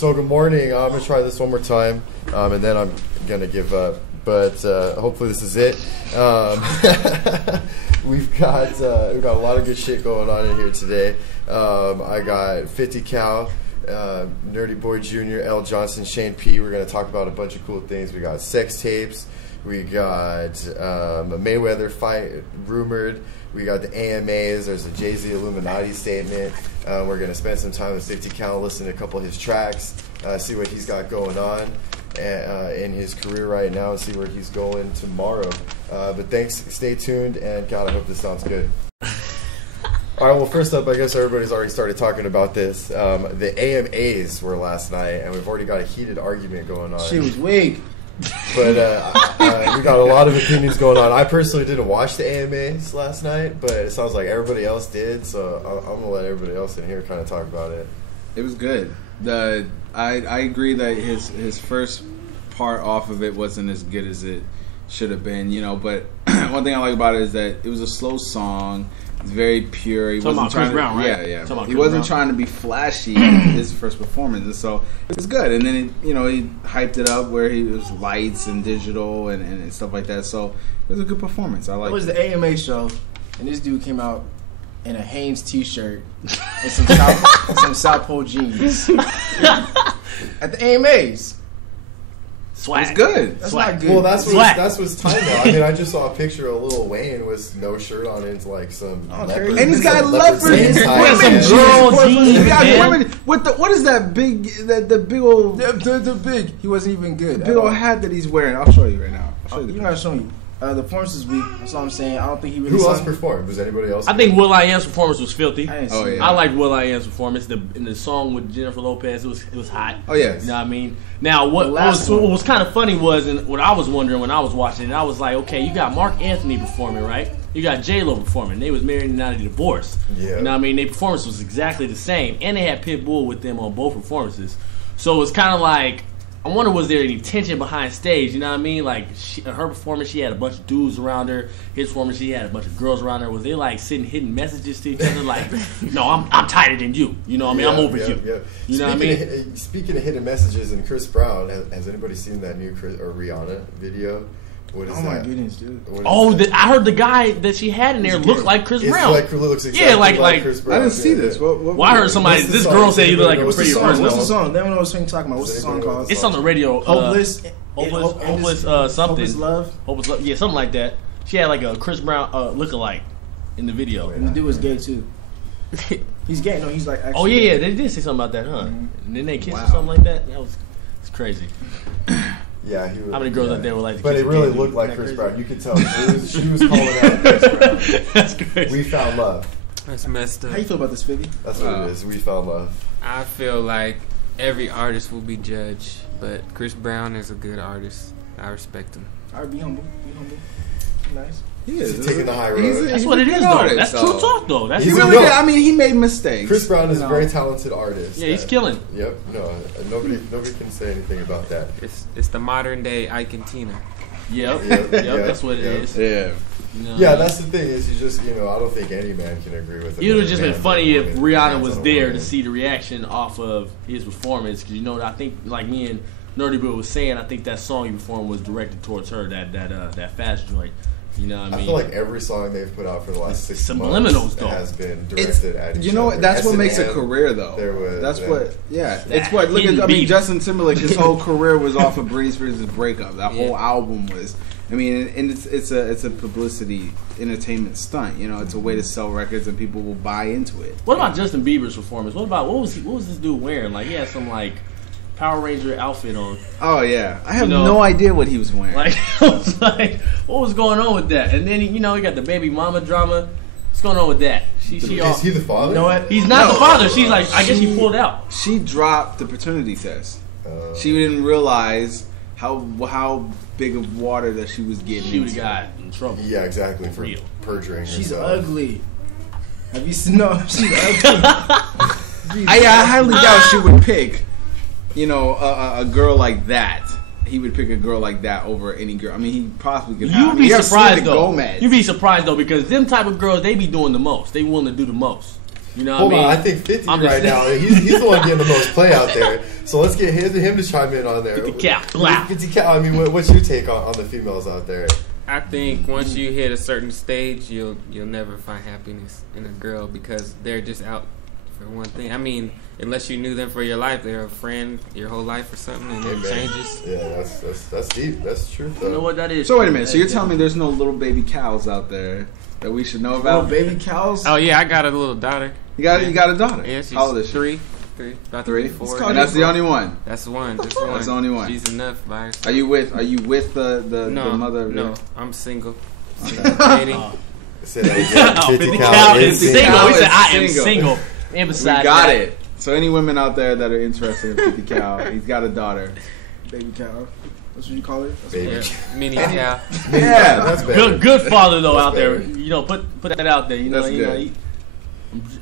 So good morning. I'm gonna try this one more time, and then I'm gonna give up. But hopefully this is it. We've got a lot of good shit going on in here today. I got 50 Cal, Nerdy Boy Jr., L.Johnson and Shane P. We're gonna talk about a bunch of cool things. We got sex tapes. We got a Mayweather fight rumored. We got the AMAs. There's a Jay-Z Illuminati statement. We're going to spend some time with 50 Cal, listen to a couple of his tracks, see what he's got going on in his career right now, and see where he's going tomorrow. But thanks. Stay tuned, and God, I hope this sounds good. All right, well, first up, I guess everybody's already started talking about this. The AMAs were last night, and we've already got a heated argument going on. She was weak. But we got a lot of opinions going on. I personally didn't watch the AMAs last night, but it sounds like everybody else did, so I'm going to let everybody else in here kind of talk about it. It was good. I agree that his first part off of it wasn't as good as it should have been, you know, but one thing I like about it is that it was a slow song. It's very pure. He wasn't trying to, Brown, right? Yeah. He wasn't trying to be flashy in his first performance, and so it was good. And then he hyped it up where he was lights and digital and stuff like that. So it was a good performance. I like. It was the AMA show, and this dude came out in a Hanes T-shirt and some South Pole jeans at the AMAs. Swag. It's good. That's not good. Well, that's what's time though. I mean, I just saw a picture of Lil Wayne with no shirt on. It's like some leopard. And he's got leopard jeans. With the what is that big the big old the big? He wasn't even good. Big old hat that he's wearing. I'll show you right now. You're not showing you. The performance was weak. That's all I'm saying. I don't think he really. Who else performed? Was anybody else? I think Will.I.Am's performance was filthy. I liked Will.I.Am's performance. In the song with Jennifer Lopez, it was hot. Oh yes. You know what I mean? Now what was kind of funny was, and what I was wondering when I was watching it, I was like, okay, you got Mark Anthony performing, right? You got J-Lo performing. They was married and now they divorced. Yeah. You know what I mean? Their performance was exactly the same, and they had Pitbull with them on both performances. So it's kind of like, I wonder, was there any tension behind stage? You know what I mean? Like, her performance, she had a bunch of dudes around her. His performance, she had a bunch of girls around her. Was they like sitting hidden messages to each other? Like, no, I'm tighter than you. You know what I mean? I'm over you. Yeah. You know what I mean? Speaking of hidden messages, and Chris Brown, has anybody seen that new Rihanna video? What is that? Oh my goodness, dude! I heard the guy that she had in there looked like Chris Brown. Looks exactly like Chris Brown. I didn't see this. Well, I heard somebody. This girl said he looked like a pretty person. What's the song? Let me know what you're talking about. What's the song called? It's on the radio. Hopeless Something. Hopeless Love. Hopeless Love. Yeah, something like that. She had like a Chris Brown lookalike in the video. And the dude was gay too. He's gay. No, he's like. Oh yeah, they did say something about that, huh? And then they kissed or something like that. It's crazy. Yeah, he was. How many girls out there were like? But it really looked like Chris Brown. You could tell she was calling out Chris Brown. That's crazy. We found love. That's messed up. How you feel about this, 50? That's what it is. We found love. I feel like every artist will be judged, but Chris Brown is a good artist. I respect him. All right, be humble. Be humble. Nice. He is. He's taking the high road. That's what it is, though. That's true talk, though. That's he really did. I mean, he made mistakes. Chris Brown is a very talented artist. Yeah, he's killing. Yep. No, nobody can say anything about that. It's the modern day Ike and Tina. Yep. That's what it is. Yeah. You know, yeah, that's the thing is, you just, I don't think any man can agree with it. It would have just been funny if Rihanna was there to see the reaction off of his performance, because I think, like me and Nerdy Bill was saying, I think that song he performed was directed towards her, that fast joint. You know what I mean? I feel like every song they've put out for the last 6 subliminals, months though. has been directed at each You know other. what? That's what makes a S&M, career, though. It's what. Look at. I mean, Justin Timberlake. His whole career was off of Britney Spears' breakup. That whole album was. I mean, and it's a publicity entertainment stunt. It's a way to sell records and people will buy into it. What about Justin Bieber's performance? What was this dude wearing? Like, he had some like Power Ranger outfit on. Oh yeah, I have no idea what he was wearing. Like, I was like, what was going on with that? And then he got the baby mama drama. What's going on with that? Is he the father? You know what? He's not the father. She's like, I guess he pulled out. She dropped the paternity test. She didn't realize how big of water that she was getting. She would have got in trouble. Yeah, exactly, for perjuring She's herself. ugly. Have you seen? No, she's ugly. I highly doubt she would pick, a girl like that. He would pick a girl like that over any girl. I mean, he possibly could. You'd be surprised though. You'd be surprised though, because them type of girls, they be doing the most. They willing to do the most. You know what I mean? I think 50 right now, he's the one getting the most play out there. So let's get him to chime in on there. 50 cal, blah. 50 cal. I mean, what's your take on the females out there? I think once you hit a certain stage, you'll never find happiness in a girl because they're just out for one thing. I mean, unless you knew them for your life, they're a friend your whole life or something, and it changes. Yeah, that's deep. That's true. You know what that is? So wait a minute. So you're telling me there's no little baby cows out there that we should know about? Little baby cows? Oh yeah, I got a little daughter. You got a daughter? Yeah, she's How old is she? three, about to be 4. And that's the only one. That's the one. Just one. That's the only one. She's enough by herself. Are you with the mother? Of No, I'm single. Okay. Dating. Say that again. 50 cal Cal is is single. single. He said, I am Single. single. We Emphasize got that. it. So any women out there that are interested in 50 cal, he's got a daughter. Baby cow. That's what you call it? That's Baby. Yeah, mini cow. Yeah, That's better. Good father though That's out there. better. You know, put that out there. You know, That's you know. good.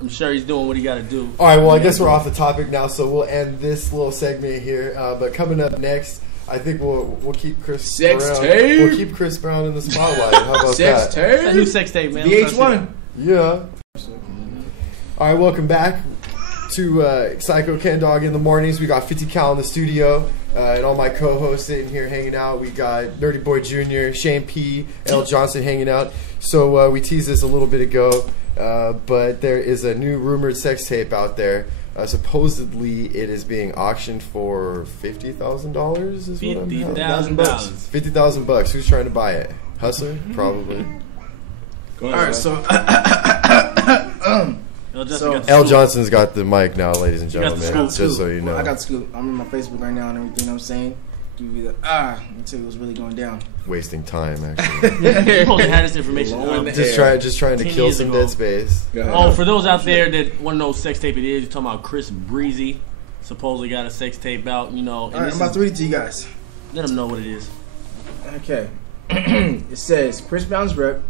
I'm sure he's doing what he got to do. All right, well, I guess we're off the topic now, so we'll end this little segment here. But coming up next, I think we'll keep Chris Sex Brown. tape. We'll keep Chris Brown in the spotlight. How about Sex that? It's a new tape. sex tape, man. VH1. Yeah. All right, welcome back to Sykokendawg in the mornings. We got 50 cal in the studio, and all my co-hosts sitting here hanging out. We got Nerdy Boy Jr., Shane P, L.Johnson hanging out. So we teased this a little bit ago, but there is a new rumored sex tape out there. Supposedly, it is being auctioned for $50,000. Is what I'm hearing. $50,000. $50,000. Who's trying to buy it? Hustler, probably. All right, so L. Johnson's got the mic now, ladies and You got the gentlemen. scoop. Just so you know. I got the scoop. I'm on my Facebook right now and everything. You know what I'm saying, give you the until it was really going down. Wasting time, actually. You supposed to have this information. Low in the just trying to 10 kill years some ago. dead space. Go ahead. Oh, for those out there that want to know what sex tape it is, you're talking about Chris Breezy. Supposedly got a sex tape out, you know. And All right, this I'm about is- to read it to you guys. let them know what it is. Okay. It says Chris Brown's rep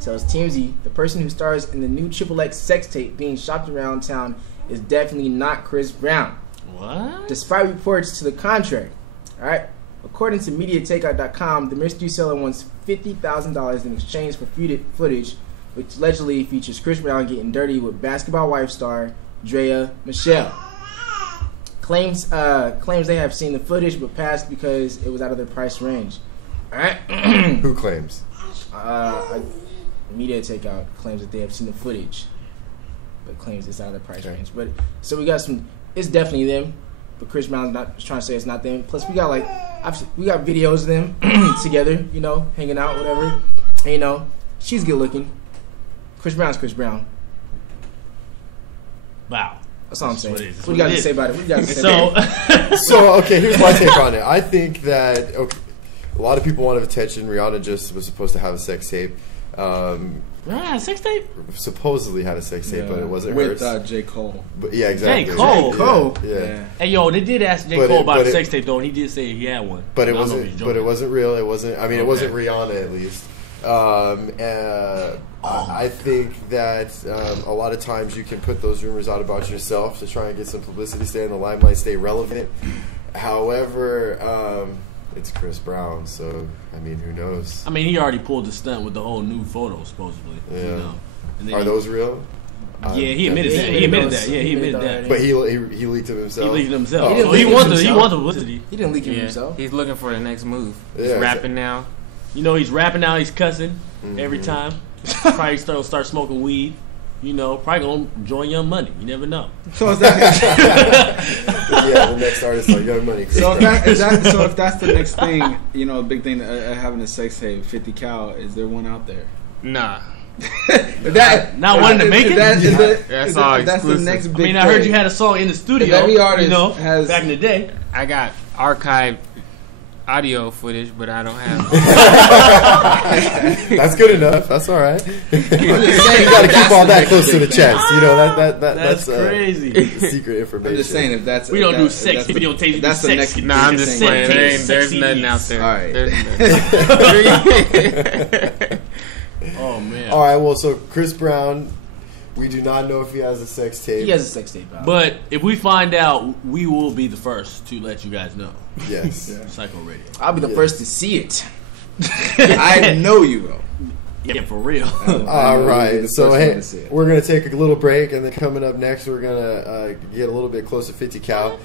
tells TMZ the person who stars in the new XXX sex tape being shopped around town is definitely not Chris Brown, What? despite reports to the contrary. All right. According to MediaTakeout.com, the mystery seller wants $50,000 in exchange for footage, which allegedly features Chris Brown getting dirty with basketball wife star Drea Michelle. Claims they have seen the footage but passed because it was out of their price range. All right. Who claims? Media Takeout claims that they have seen the footage, but claims it's out of their price range. But so we got some. It's definitely them, but Chris Brown's not trying to say it's not them. Plus, we got we got videos of them together, you know, hanging out, whatever. And, you know, she's good looking. Chris Brown's Chris Brown. Wow. That's all I'm That's saying. what it is. What do you got to say about it? What do you got to say? So, So, okay, here's my take on it. I think that a lot of people wanted attention. Rihanna just was supposed to have a sex tape. sex tape? Supposedly had a sex tape, but it wasn't with hers. J. Cole. But yeah, exactly. J. Cole. J. Cole. Yeah. Hey, yo, they did ask J. But Cole it- about but a it- sex tape though, and he did say he had one. But it I don't know if wasn't. he's But joking. it wasn't real. It wasn't. I mean, it wasn't Okay. Rihanna at least. I think that a lot of times you can put those rumors out about yourself to try and get some publicity, stay in the limelight, stay relevant. However, it's Chris Brown, so I mean, who knows? I mean, he already pulled the stunt with the whole new photo, supposedly. You Yeah. know? And then Are those real? Yeah, he admitted that. He admitted that. Yeah, he admitted that. But he leaked them He himself. leaked it himself. Oh. He didn't So he leak it wants the himself. publicity. He didn't leak it Yeah, himself. he's looking for the next move. He's Yeah, rapping now. You know, he's rapping now. He's cussing every time. Probably start smoking weed. You know, probably gonna join Young Money. You never know. So is that Yeah, the next artist on Young Money. Chris so Brown. if that's the next thing, you know, a big thing having a sex tape, 50 cal, is there one out there? Nah. Not wanting to make it? That's all That's the exclusive. next I big mean, I heard thing. you had a song in the studio. If every artist you know, has- back in the day. I got archived audio footage, but I don't have. That's good enough. That's all right. You got to keep all that close to the chest. You know That's crazy. Secret information. I'm just saying if that's We don't if do that- sex if that's videotapes, we do That's the sex next. videos. Nah, I'm just Sex playing. tapes, There's sex nothing CDs. out there. All right. Oh man. All right. Well, so Chris Brown, we do not know if he has a sex tape. He has a sex tape out. But if we find out, we will be the first to let you guys know. Yes. Psycho Radio. I'll be the Yeah. first to see it. I know you will. Yeah, for real. All right. So hey, to see it. we're gonna take a little break, and then coming up next, we're gonna get a little bit closer to 50 cal.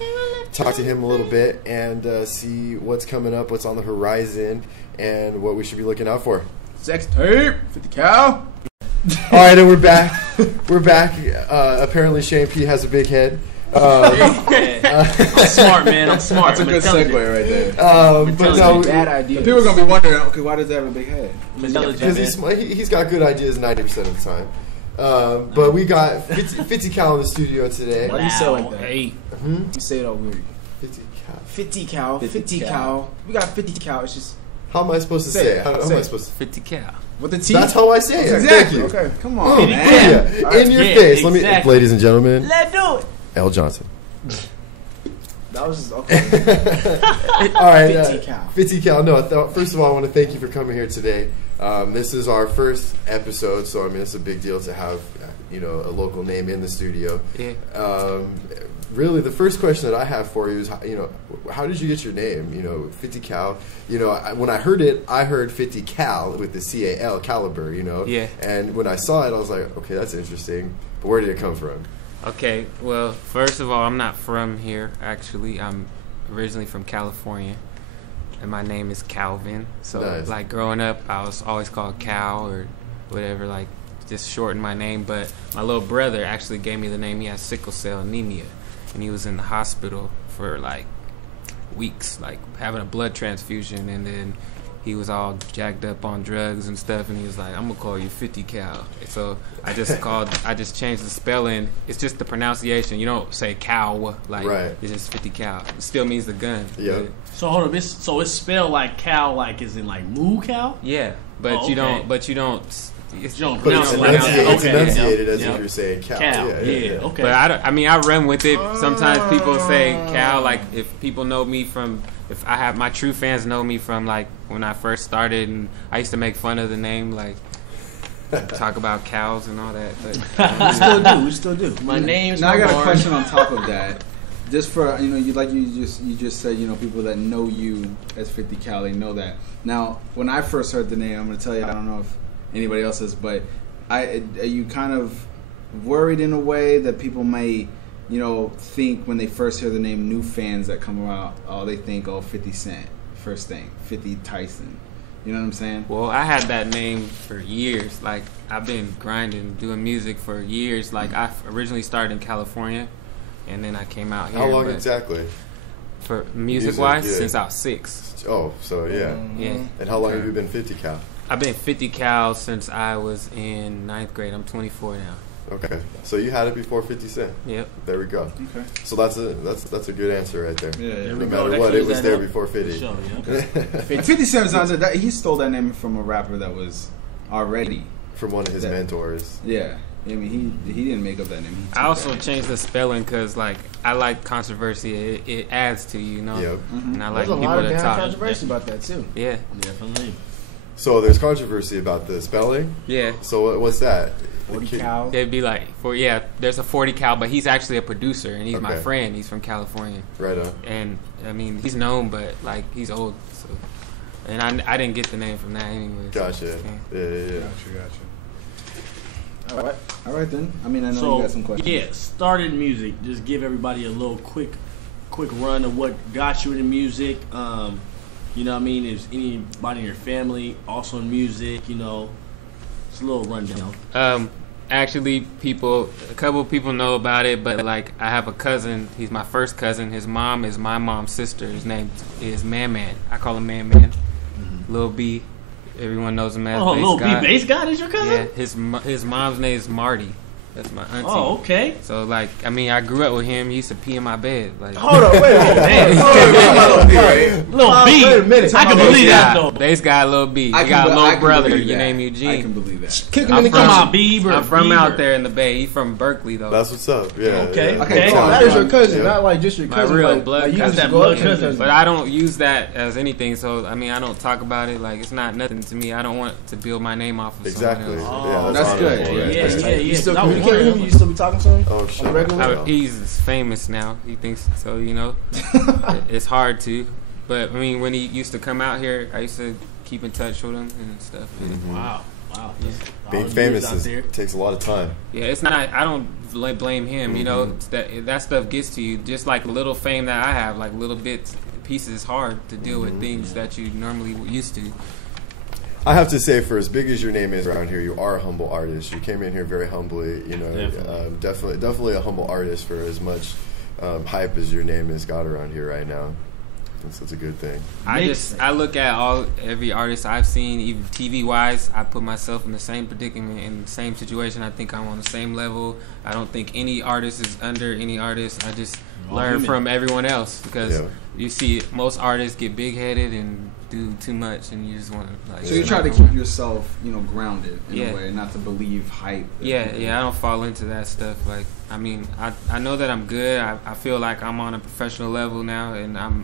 talk to him a little bit and see what's coming up, what's on the horizon, and what we should be looking out for. Sex tape, 50 cal. All right, and we're back. We're back. Apparently, Shane P has a big head. I'm smart, man. I'm smart. That's a good segue right there. But no, Bad idea. People are gonna be wondering, okay, why does he have a big head? because he's got good ideas 90% of the time. But we got 50 cal in the studio today. Why do you say it like that? Hey. You say it all weird. 50 cal. 50 cal. 50 cal. We got 50 cal. It's just How am I supposed to say it? How am I supposed to? 50 cal. with the T. That's how I say it. Exactly. Thank you. Okay. Come on, man. Yeah. In your Yeah, face. Let me, exactly. ladies and gentlemen, Let's do it. L. Johnson. That was just okay. All right, 50 cal. 50 cal. No, first of all, I want to thank you for coming here today. This is our first episode, so I mean it's a big deal to have a local name in the studio. Yeah. Really, the first question that I have for you is, how did you get your name? 50 cal. When I heard it, I heard 50 cal with the CAL, caliber. Yeah. And when I saw it, I was like, okay, that's interesting. But where did it come from? Okay, well, first of all, I'm not from here, actually. I'm originally from California, and my name is Calvin. So, Nice. like, growing up, I was always called Cal or whatever, like, just shorten my name. But my little brother actually gave me the name. He has sickle cell anemia, and he was in the hospital for, like, weeks, like, having a blood transfusion, and then he was all jacked up on drugs and stuff, and he was like, I'm gonna call you 50 cal. So I just changed the spelling. It's just the pronunciation. You don't say cow, like, Right. it's just 50 cal. It still means the gun. Yeah. But, So hold on. It's spelled like cow, like is in like moo cow. yeah, but Oh, you okay. don't, it's, You don't But pronounce it's it like that. enunciated, Okay. enunciated as Yeah. if you're saying cal. Cow. Yeah. Okay. But I run with it. Sometimes people say Cal, like if people know me from, if I have my true fans know me from like when I first started, and I used to make fun of the name, like talk about cows and all that. But We still do. My name's Now I got a Mark. question on top of that. Just for you just said people that know you as 50 cal, they know that. Now, when I first heard the name, I'm gonna tell you, I don't know if anybody else is, but are you kind of worried in a way that people may think when they first hear the name, new fans that come around, they think 50 Cent first thing, 50 Tyson. You know what I'm saying? well, I had that name for years. Like I've been grinding, doing music for years. Like I originally started in California, and then I came out here. How long but exactly? For music-wise, Music, yeah. since I was 6. Oh, so yeah. Yeah. And how long have you been 50 cal? I've been 50 cal since I was in 9th grade. I'm 24 now. Okay, so you had it before 50 Cent. Yep. There we go. Okay. So that's a good answer right there. Yeah, yeah. No we go. matter That what, it clears was that there up. before 50. For sure, yeah, okay. 50 Cent's not that. He stole that name from a rapper that was already. From one of his That- mentors. Yeah. I mean, he didn't make up that name. He took I also that. changed the spelling because, like, I like controversy. It adds to you know. Yep. And I like There's a people lot of to damn talk. controversy about that too. Yeah, Definitely. So there's controversy about the spelling. yeah. So what's that? 40 cal. It'd be like there's a 40 cal, but he's actually a producer and he's my Okay. friend. He's from California, Right on. and I mean he's known, but like he's old. So, and I didn't get the name from that anyway. so Gotcha. it's okay. Yeah. Gotcha. All right then. I mean, I know So you got some questions. yeah, started music. Just give everybody a little quick run of what got you into music. You know what I mean? Is anybody in your family also in music? It's a little rundown. Actually, a couple of people know about it, but like I have a cousin. He's my first cousin. His mom is my mom's sister. His name is Man Man. I call him Man Man. Lil B. Everyone knows him as Oh, Bass little B God. Bass God is your cousin? Yeah, his mom's name is Marty. That's my auntie. Oh, okay. So like, I mean, I grew up with him. He used to pee in my bed. Like, Hold on, wait a minute. Little B. Wait a minute. I can Bass believe that guy- though. Bass guy, Lil B. I He can got a be- I little can brother. believe You that. name I Eugene. can believe that. Kick him in I'm the from, country. Bieber. I'm from Bieber. out there in the Bay. He's from Berkeley though. That's what's up. Yeah. Okay, yeah. okay. Oh, that is your cousin, Yeah. not like just your My cousin. real like, blood like you cousin. just That go blood up to your cousin. But I don't use that as anything. So I mean, I don't talk about it. Like it's not nothing to me. I don't want to build my name off of Exactly. someone else. Yeah, That's honorable, good. right? Yeah, That's yeah, tight. yeah. You still That was communicate with him? one. You still be talking to him? Oh On shit. the regular? He's famous now. He thinks so. It's hard to. But I mean, when he used to come out here, I used to keep in touch with him and stuff. Mhm. Wow. Wow. Being famous takes a lot of time. Yeah, it's not. I don't blame him. You know, that stuff gets to you. Just like little fame that I have, like little bits, pieces. It's hard to deal with things that you normally used to. I have to say, for as big as your name is around here, you are a humble artist. You came in here very humbly. You know, definitely a humble artist for as much hype as your name has got around here right now. That's a good thing. I look at every artist I've seen, even TV wise. I put myself in the same predicament, in the same situation. I think I'm on the same level. I don't think any artist is under any artist. I just learn from everyone else, because you see most artists get big headed and do too much, and you just want to like. So you try to keep yourself, grounded in a way, not to believe hype. Yeah. I don't fall into that stuff. Like, I mean, I know that I'm good. I feel like I'm on a professional level now, and I'm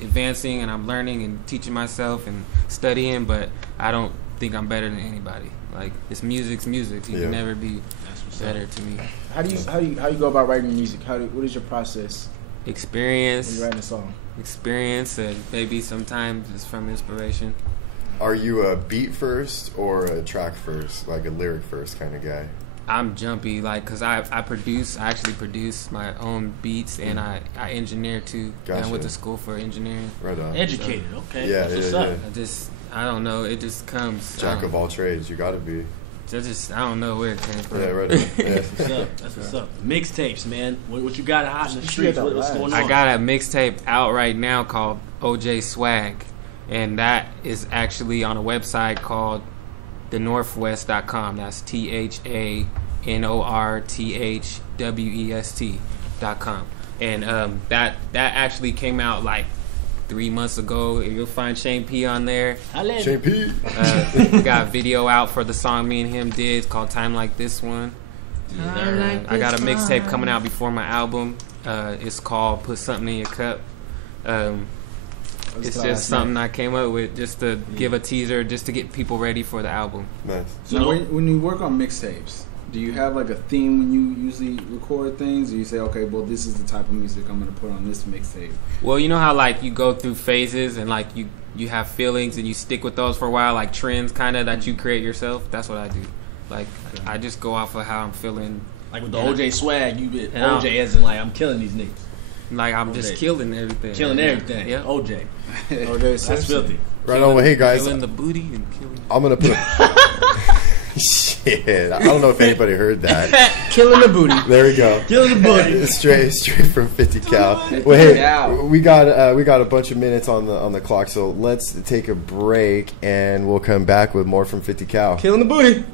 advancing and I'm learning and teaching myself and studying, but I don't think I'm better than anybody. Like, it's music's music. You can never be better to me. How do you go about writing music? What is your process? Experience. When you're writing a song. Experience, and maybe sometimes it's from inspiration. Are you a beat first or a track first, like a lyric first kind of guy? I'm jumpy, like, because I actually produce my own beats, and I engineer too. Gotcha. I went to school for engineering. Right on. Educated, okay. Yeah, That's what's up. I don't know, it just comes. Jack of all trades, you gotta be. I don't know where it came from. Yeah, right on. Yeah. That's what's up. That's what's up. Mixtapes, man. What you got hot in the streets? What's going on? I got a mixtape out right now called OJ Swag, and that is actually on a website called thenorthwest.com. That's THANORTHWEST.com. And that actually came out like 3 months ago. You'll find Shane P on there. Shane P. Got video out for the song me and him did. It's called Time Like This One. I got a mixtape coming out before my album. It's called Put Something in Your Cup. It's just something I came up with just to give a teaser, just to get people ready for the album. Nice. So when you work on mixtapes, do you have like a theme when you usually record things? Or you say, okay, well, this is the type of music I'm going to put on this mixtape? Well, you know how like you go through phases and like you have feelings and you stick with those for a while, like trends kind of that you create yourself? That's what I do. Like, I just go off of how I'm feeling. Like with the OJ swag, you get OJ as in like, I'm killing these niggas. Like, I'm just killing everything. Killing everything. Yeah. OJ. OJ, that's filthy. Right on. Well, hey guys, killing the booty and killing. I'm gonna put. Shit, I don't know if anybody heard that. Killing the booty. There we go. Killing the booty. straight from 50 cal. Well, hey, we got a bunch of minutes on the clock, so let's take a break and we'll come back with more from 50 cal. Killing the booty.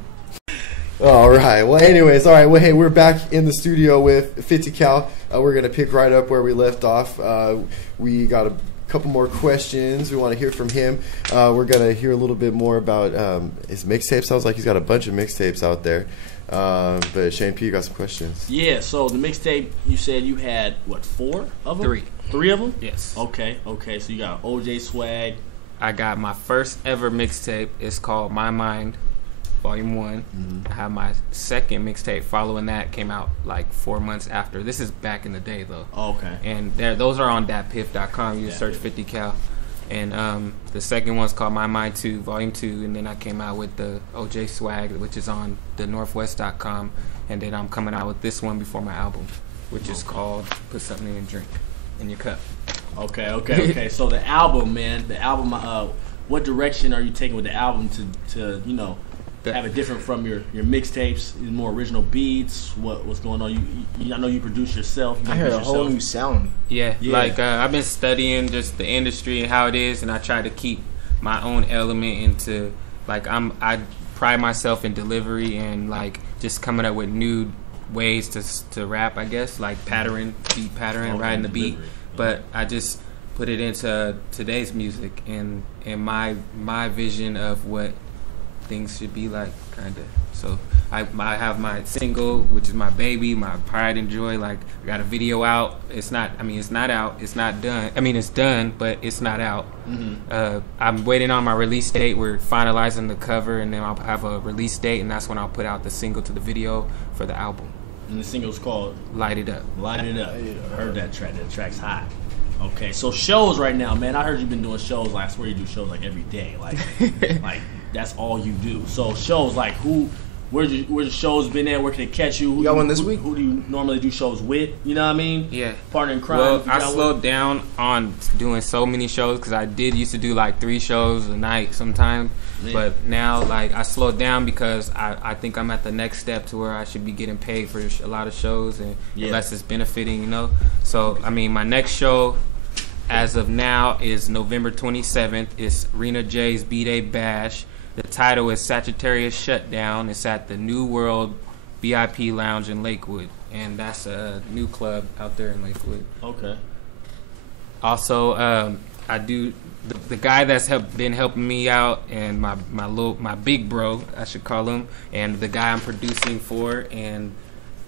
All right. Well, anyways, all right. Well, hey, we're back in the studio with 50 cal. We're gonna pick right up where we left off. We got a couple more questions. We want to hear from him. We're gonna hear a little bit more about his mixtape. Sounds like he's got a bunch of mixtapes out there. But Shane P, you got some questions. Yeah. So the mixtape, you said you had what, 4 of them? 3 of them? Yes. Okay. So you got OJ Swag. I got my first ever mixtape. It's called My Mind, Volume 1. I have my second mixtape following that, came out like 4 months after. This is back in the day though. Okay. And those are on datpiff.com. You search 50 cal. And the second one's called My Mind 2, Volume 2. And then I came out with the OJ Swag, which is on thenorthwest.com. And then I'm coming out with this one before my album, which is called Put Something in Your Drink, in Your Cup. Okay. So the album, man, what direction are you taking with the album to have it different from your mixtapes? More original beats. What's going on? I know you produce yourself. I heard a whole new sound. Yeah. Like I've been studying just the industry and how it is, and I try to keep my own element into like I pride myself in delivery and like just coming up with new ways to rap. I guess like beat pattern, riding the beat. But I just put it into today's music and my vision of what things should be like, kind of. So I have my single, which is my baby, my pride and joy. Like, I got a video out. It's not out. It's not done. I mean, it's done, but it's not out. I'm waiting on my release date. We're finalizing the cover, and then I'll have a release date, and that's when I'll put out the single to the video for the album. And the single's called Light It Up. Light It Up. I heard that track. That track's hot. Okay, so shows right now, man. I heard you've been doing shows. Like, I swear you do shows like every day. Like that's all you do. So shows like where the shows been at? Where can they catch you? You got one this week? Who do you normally do shows with? You know what I mean? Yeah. Partner in crime. Well, I slowed down on doing so many shows because I used to do like 3 shows a night sometime. Man. But now, like, I slowed down because I think I'm at the next step to where I should be getting paid for a lot of shows, and unless it's benefiting, you know. So, I mean, my next show, as of now, is November 27th. It's Rena J's B-Day Bash. The title is Sagittarius Shutdown. It's at the New World VIP Lounge in Lakewood, and that's a new club out there in Lakewood. Okay. Also, I do the guy that's been helping me out, and my big bro, I should call him, and the guy I'm producing for, and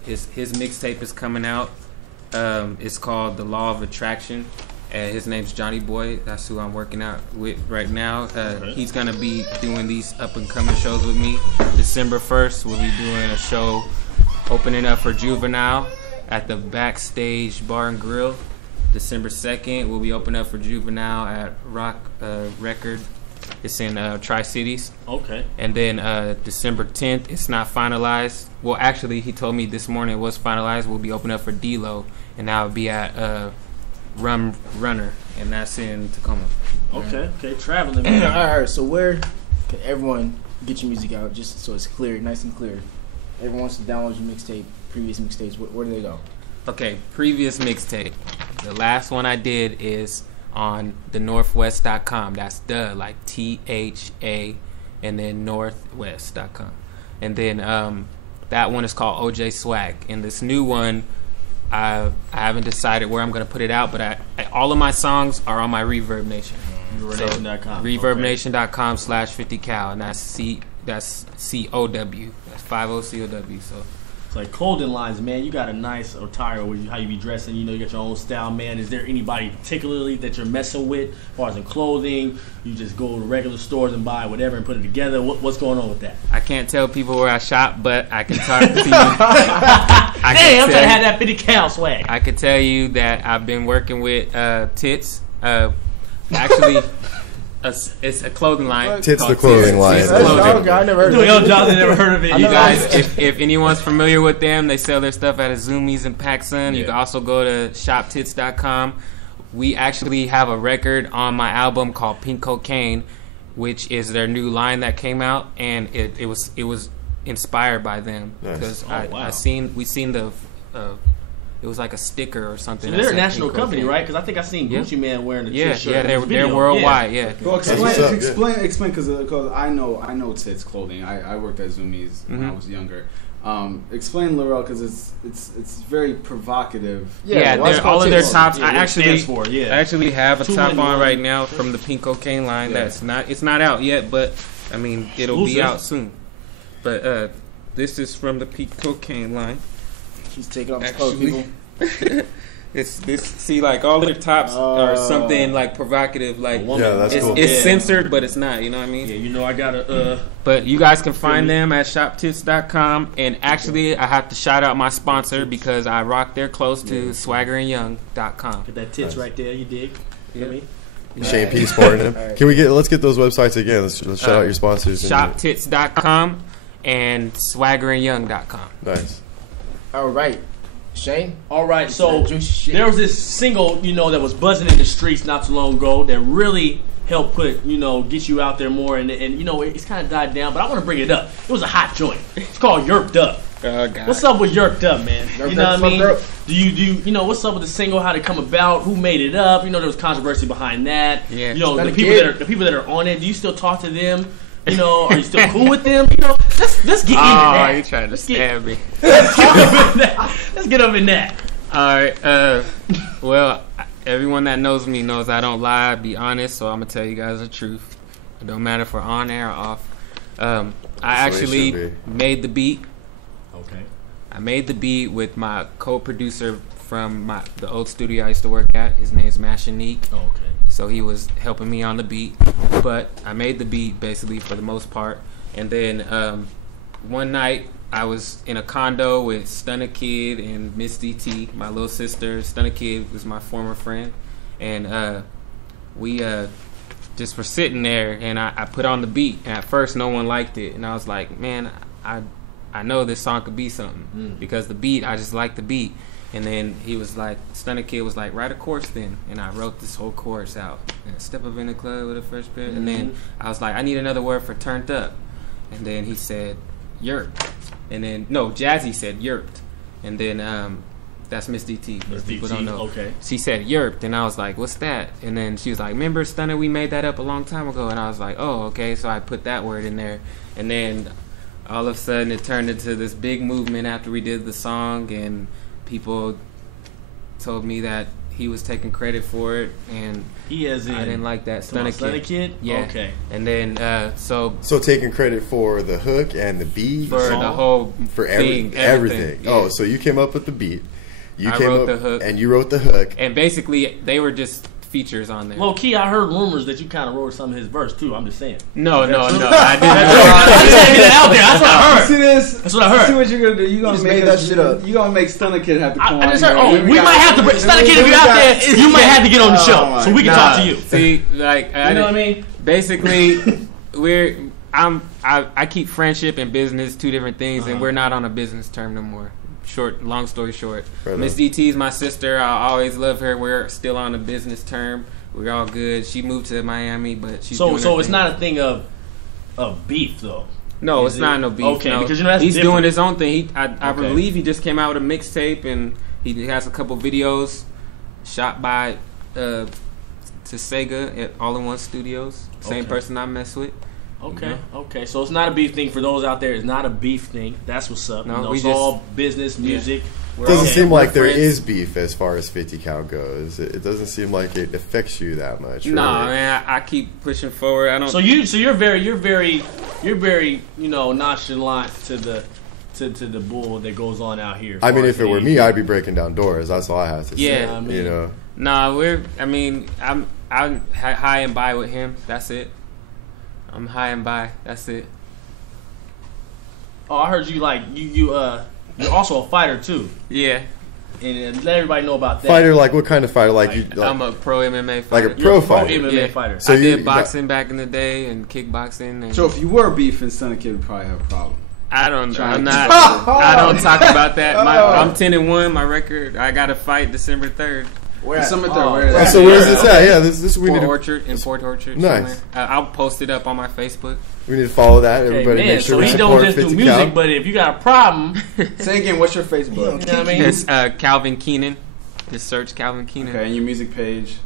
his mixtape is coming out. It's called The Law of Attraction. His name's Johnny Boy. That's who I'm working out with right now. He's going to be doing these up-and-coming shows with me. December 1st, we'll be doing a show opening up for Juvenile at the Backstage Bar and Grill. December 2nd, we'll be opening up for Juvenile at Rock Record. It's in Tri-Cities. Okay. And then December 10th, it's not finalized. Well, actually, he told me this morning it was finalized. We'll be opening up for D-Lo, and that'll be at Rum Runner, and that's in Tacoma. Okay, traveling. Man. All right, so where can everyone get your music out, just so it's clear, nice and clear? Everyone wants to download your mixtape, previous mixtapes. Where do they go? Okay, previous mixtape. The last one I did is on thenorthwest.com. That's like THA and then northwest.com. And then that one is called OJ Swag. And this new one, I haven't decided where I'm going to put it out, but all of my songs are on my Reverb Nation. ReverbNation.com. ReverbNation.com/50cal, and that's COW. That's 50 COW. So It's like clothing lines, man. You got a nice attire with how you be dressing. You know, you got your own style, man. Is there anybody particularly that you're messing with, as far as in clothing? You just go to regular stores and buy whatever and put it together. What's going on with that? I can't tell people where I shop, but I can talk to you. Damn, I'm trying to have that 50 cal swag. I can tell you that I've been working with Tits. Actually, it's a clothing line. Tits the clothing line. I never heard of it. L.Johnson never heard of it. You guys, if anyone's familiar with them, they sell their stuff at Azumi's and PacSun. You can also go to shoptits.com. We actually have a record on my album called Pink Cocaine, which is their new line that came out, and it was inspired by them because we seen the it was like a sticker or something. So they're a national company, right? Because I think I seen Gucci Man wearing the t-shirt. Yeah, they're worldwide. Yeah. Well, explain, because I know Tits clothing. I worked at Zumiez when I was younger. Explain Laurel, because it's very provocative. Yeah, all of their tops. I actually have a top on right now from the Pink Cocaine line. It's not out yet, but I mean it'll be out soon. But this is from the Pink Cocaine line. She's taking off his clothes, people. It's this. See, like all of their tops are something like provocative. Like that's cool. It's censored, but it's not. You know what I mean? Yeah, you know I gotta. But you guys can find them at shoptits.com. And actually, I have to shout out my sponsor because I rock their clothes to swaggerandyoung.com. Get that tits right there. You dig? You know what I mean? Shane P supporting him. Right. Let's get those websites again. Let's shout out your sponsors. Shoptits.com and swaggerandyoung.com. Nice. All right, Shane. All right, so there was this single, that was buzzing in the streets not too long ago that really helped get you out there more, and it's kind of died down, but I want to bring it up. It was a hot joint. It's called Yerked Up. Oh, God. What's up with Yerked Up, man? You know what I mean? Do you what's up with the single? How did it come about? Who made it up? There was controversy behind that. Yeah. The people that are on it. Do you still talk to them? Are you still cool with them? Let's get into that. Oh, you trying to stab me. Let's get up in that. All right. Well, everyone that knows me knows I don't lie. I be honest, so I'm gonna tell you guys the truth. It don't matter if we're on air or off. I actually made the beat. Okay. I made the beat with my co-producer from the old studio I used to work at. His name's Mashanique. Oh, okay. So he was helping me on the beat, but I made the beat basically for the most part. And then one night I was in a condo with Stunna Kid and Misty T, my little sister. Stunna Kid was my former friend, and we just for sitting there, and I put on the beat. And at first, no one liked it, and I was like, man, I know this song could be something because the beat, I just like the beat. And then he was like, Stunner Kid was like, write a chorus then. And I wrote this whole chorus out. And step up in the club with a fresh pair. And then I was like, I need another word for turned up. And then he said, yurked. And then, no, Jazzy said yurked. And then, that's Miss DT. Miss People DT, don't know. okay. She said yurked. And I was like, what's that? And then she was like, remember Stunner, we made that up a long time ago. And I was like, oh, okay. So I put that word in there. And then all of a sudden it turned into this big movement after we did the song. And people told me that he was taking credit for it, and I didn't like that. Stunner Kid? Yeah. Okay. And then, so taking credit for the hook and the beat? For the whole for thing, everything. Yeah. Oh, so you came up with the beat. I wrote the hook. And you wrote the hook. And basically, they were just features on there. Low key, I heard rumors that you kind of wrote some of his verse too. I'm just saying. No, I didn't. I'm just saying that out there. That's what I heard. See this? That's what I heard. See what you're gonna do? You gonna make that shit up. You gonna make Stunner Kid have to come I just on heard. here. Oh, we might have to bring Stunner Kid. If you're out there, you might have to get on the show so we can talk to you. See, like, you know what I mean? Basically, I keep friendship and business two different things, and we're not on a business term no more. Long story short, Miss DT is my sister. I always love her. We're still on a business term. We're all good. She moved to Miami, but she's so it's not a thing of beef though. No, it's not no beef. Okay, no. because that's he's different. doing his own thing. I believe he just came out with a mixtape, and he has a couple videos shot by to Sega at All in One Studios. Same person I mess with. Okay, you know? okay. So it's not a beef thing for those out there. It's not a beef thing. That's what's up. No, it's all business, music. It doesn't seem like there friends. is beef as far as 50 cal goes. It doesn't seem like it affects you that much. Really. Nah, man, I keep pushing forward. I don't. So you're very nonchalant to the bull that goes on out here. I mean, if it were me, I'd be breaking down doors. That's all I have to say. Yeah, you know. Nah, I'm high and by with him. That's it. I'm high and by. That's it. Oh, I heard you you're also a fighter too. Yeah. And let everybody know about that. Fighter, like what kind of fighter? Like I'm a pro MMA fighter. Like a pro fighter. MMA fighter. So I did boxing back in the day and kickboxing. And So if you were beefing, Stunner Kid would probably have a problem. I don't talk about that. I'm 10-1. My record. I got a fight December 3rd. December 3rd. Oh, where is that? So where's this at? Yeah, this we need Port to. Orchard in Port Orchard. Nice. I'll post it up on my Facebook. We need to follow that. Everybody, man, make sure so we he don't support just do 50 music, cal. but if you got a problem, Say again, what's your Facebook? you know what I mean? It's Calvin Keenan. Just search Calvin Keenan. Okay, and your music page?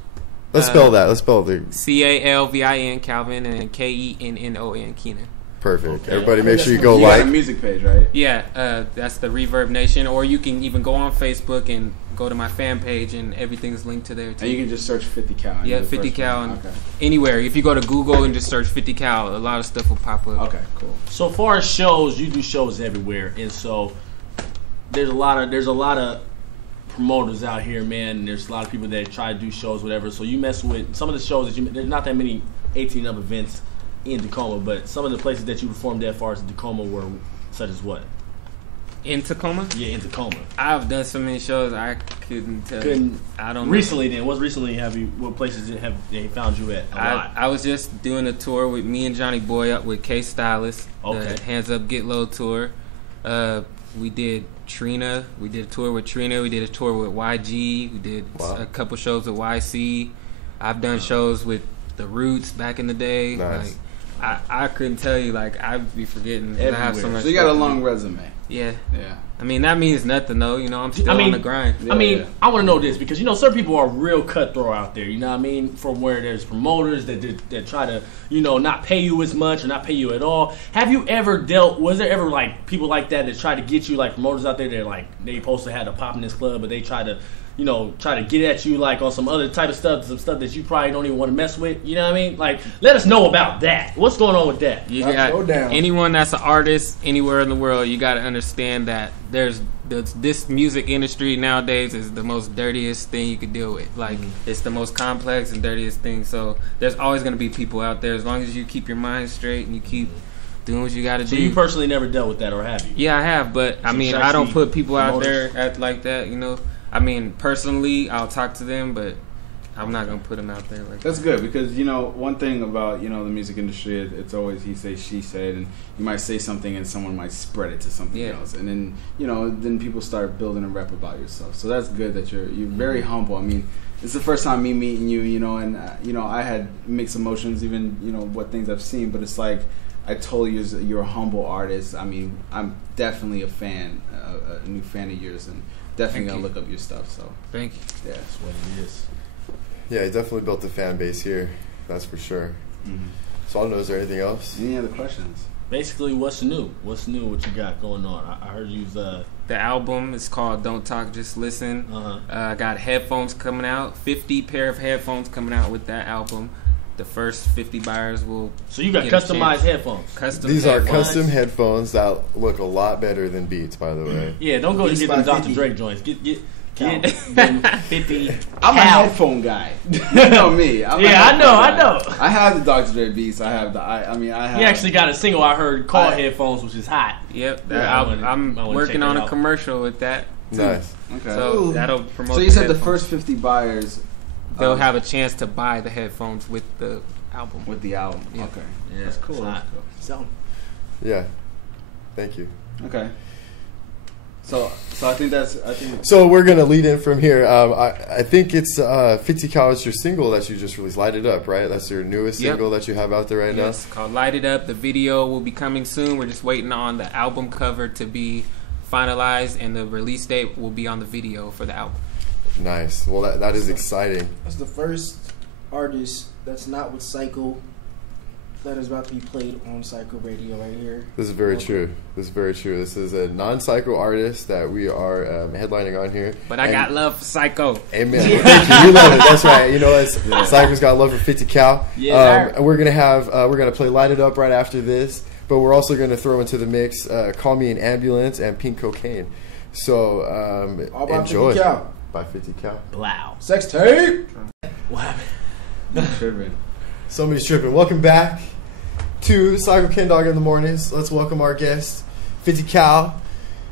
Let's spell that. Let's spell the CALVIN Calvin and KENNON Keenan. perfect. Okay. Everybody, make sure you go You got a like. music page, right? Yeah, that's the Reverb Nation. Or you can even go on Facebook and go to my fan page, and everything's linked to there too. And you can just search 50 cal. Yeah, 50 cal. And anywhere. If you go to Google and just search 50 cal, a lot of stuff will pop up. Okay, cool. So far as shows, you do shows everywhere, and so there's a lot of promoters out here, man. And there's a lot of people that try to do shows, whatever. So you mess with some of the shows that there's not that many 18 up events in Tacoma, but some of the places that you performed at as far as Tacoma were such as what? In Tacoma? Yeah, in Tacoma. I've done so many shows I couldn't tell you. I don't know. Recently then, what places have they found you at a lot? I was just doing a tour with me and Johnny Boy up with K Stylist. Okay. The Hands Up Get Low tour. We did Trina. We did a tour with Trina. We did a tour with YG. We did a couple shows with YC. I've done shows with The Roots back in the day. Nice. Like, I couldn't tell you. Like, I'd be forgetting. I have so much So you got a stuff to long do. resume. Yeah. Yeah. I mean, that means nothing, though. You know, I'm still on the grind. Yeah, I mean, yeah. I want to know this because certain people are real cutthroat out there. You know what I mean? From where there's promoters that try to not pay you as much or not pay you at all. Have you ever was there ever like people like that try to get you, like promoters out there that like they supposed to have a pop in this club, but they try to get at you like on some other type of stuff, some stuff that you probably don't even want to mess with. You know what I mean? Like, let us know about that. What's going on with that? You got anyone that's an artist anywhere in the world, you got to understand that this music industry nowadays is the most dirtiest thing you could deal with. Like, it's the most complex and dirtiest thing. So there's always going to be people out there as long as you keep your mind straight and you keep doing what you got to do. So you personally never dealt with that, or have you? Yeah, I have, but I mean, I don't put people out there like that. You know, I mean, personally, I'll talk to them, but I'm not gonna put him out there like That's that. good because you know one thing about the music industry is it's always he say she said, and you might say something and someone might spread it to something else, and then then people start building a rep about yourself. So that's good that you're very humble. I mean, it's the first time me meeting you, and I had mixed emotions, even what things I've seen, but it's like I told you you're a humble artist. I mean, I'm definitely a fan, a new fan of yours, and definitely gonna look up your stuff. So Thank you. yeah, That's what it is. Yeah, he definitely built a fan base here. That's for sure. mm-hmm. So I don't know, is there anything else? Any other questions? Basically, what's new? What's new? What you got going on? I heard you've The album is called Don't Talk, Just Listen. I got headphones coming out. 50 pair of headphones coming out with that album. The first 50 buyers will. So you got get a customized chance. headphones. Custom These are headphones. custom headphones that look a lot better than Beats, by the way. Yeah, don't go and Beats get them by Dr. 50. Dre joints. Get them 50. I'm a Cal. headphone guy. You know me. I'm a Yeah, I headphone know, guy. I know. I have the Dr. Dre beats. I have I have. He actually got a single I heard called Headphones, which is hot. Yep. Yeah, I'm I wanna working check on that a out. commercial with that. Nice. Okay. So Ooh. that'll promote. So you said the headphones. first 50 buyers They'll have a chance to buy the headphones with the album. with the album. Yeah. Okay. Yeah, That's cool. it's hot. So, Yeah. Thank you. Okay. So I think So we're gonna lead in from here. I think it's 50 Cal is your single that you just released. Light It Up, right? That's your newest Yep. single that you have out there right Yes, called Light It Up. The video will be coming soon. We're just waiting on the album cover to be finalized, and the release date will be on the video for the album. now. Nice. Well, that is exciting. that's the first artist that's not with Psycho that is about to be played on Psycho Radio right here. This is very Okay. true. This is very true. This is a non-psycho artist that we are headlining on here. But I got love for Psycho. Amen. Thank you. You love it. That's right. You know, Psycho's got love for 50 Cal. Yeah. And we're gonna play Light It Up right after this. But we're also gonna throw into the mix Call Me an Ambulance and Pink Cocaine. So All about enjoy 50 Cal. by 50 Cal. Blow. Sex tape. What happened? tripping. Somebody's tripping. Welcome back to Sykokendawg in the Mornings. Let's welcome our guest, 50 Cal.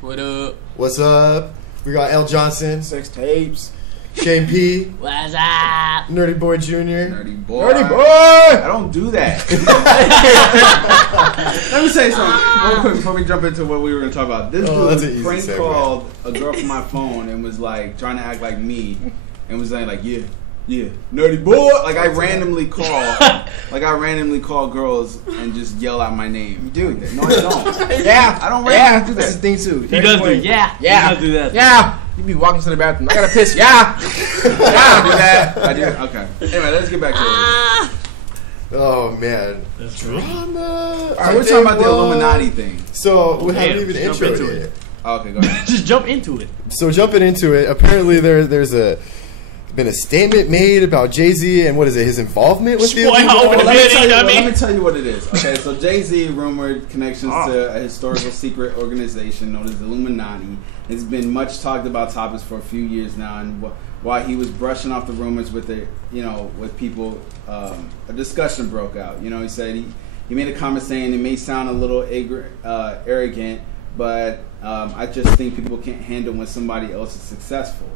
What up? What's up? We got L.Johnson, Sex tapes. Shane P, What's up? Nerdy Boy Jr. Nerdy boy. Nerdy boy. I don't do that. Let me say something real quick before we jump into what we were going to talk about. This that's an dude easy prank segue. called a girl from my phone and was like trying to act like me and was saying like, yeah, nerdy boy. Like I randomly call girls and just yell out my name. You do. No, I don't. Yeah. I don't Yeah. randomly do That's the that. thing too. He does do yeah. Yeah. He does do that. Yeah. You be walking to the bathroom. I gotta piss. Yeah. I do that. I do. Okay. Anyway, let's get back to it. Oh man, That's true. drama. All right, we're talking about the Illuminati thing. So we haven't Damn, even jump introed into it. it. Okay, go ahead. Just jump into it. So jumping into it, apparently there's been a statement made about Jay-Z and what is it, his involvement with the Boy, Illuminati? over the Let me head, tell you know you- what I let mean? me tell you what it is. Okay, so Jay-Z rumored connections to a historical secret organization known as Illuminati. It's been much talked about topics for a few years now, and while he was brushing off the rumors with with people, a discussion broke out. He said he made a comment saying it may sound a little arrogant, but I just think people can't handle when somebody else is successful.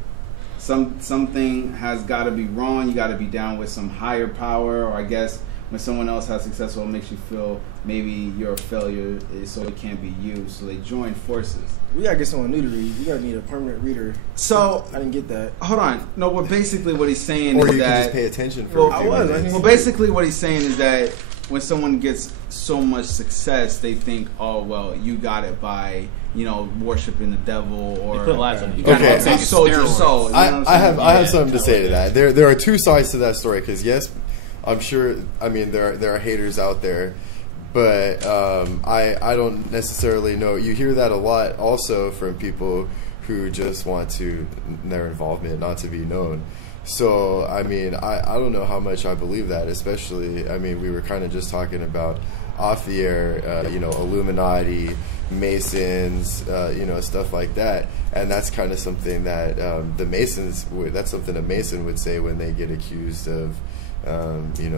Something has got to be wrong. You got to be down with some higher power, or I guess when someone else has successful, it makes you feel maybe you're a failure, so it can't be you. So they join forces. We gotta get someone new to read. We gotta need a permanent reader. So I didn't get that. hold on. No, well, basically what he's saying Or is you can that just pay attention for Well, a few I was. minutes. well, basically what he's saying is that when someone gets so much success, they think, oh well, you got it by worshiping the devil or They put lies on you. gotta Okay. take you sold your steroids. soul. You know what I'm I have saying? something to say to that. There are two sides to that story because yes, I'm sure. I mean, there are haters out there, but I don't necessarily know. You hear that a lot also from people who just want their involvement not to be known. So I mean, I don't know how much I believe that. Especially, I mean, we were kind of just talking about off the air, Illuminati, Masons, stuff like that. And that's kind of something that the Masons that's something a Mason would say when they get accused of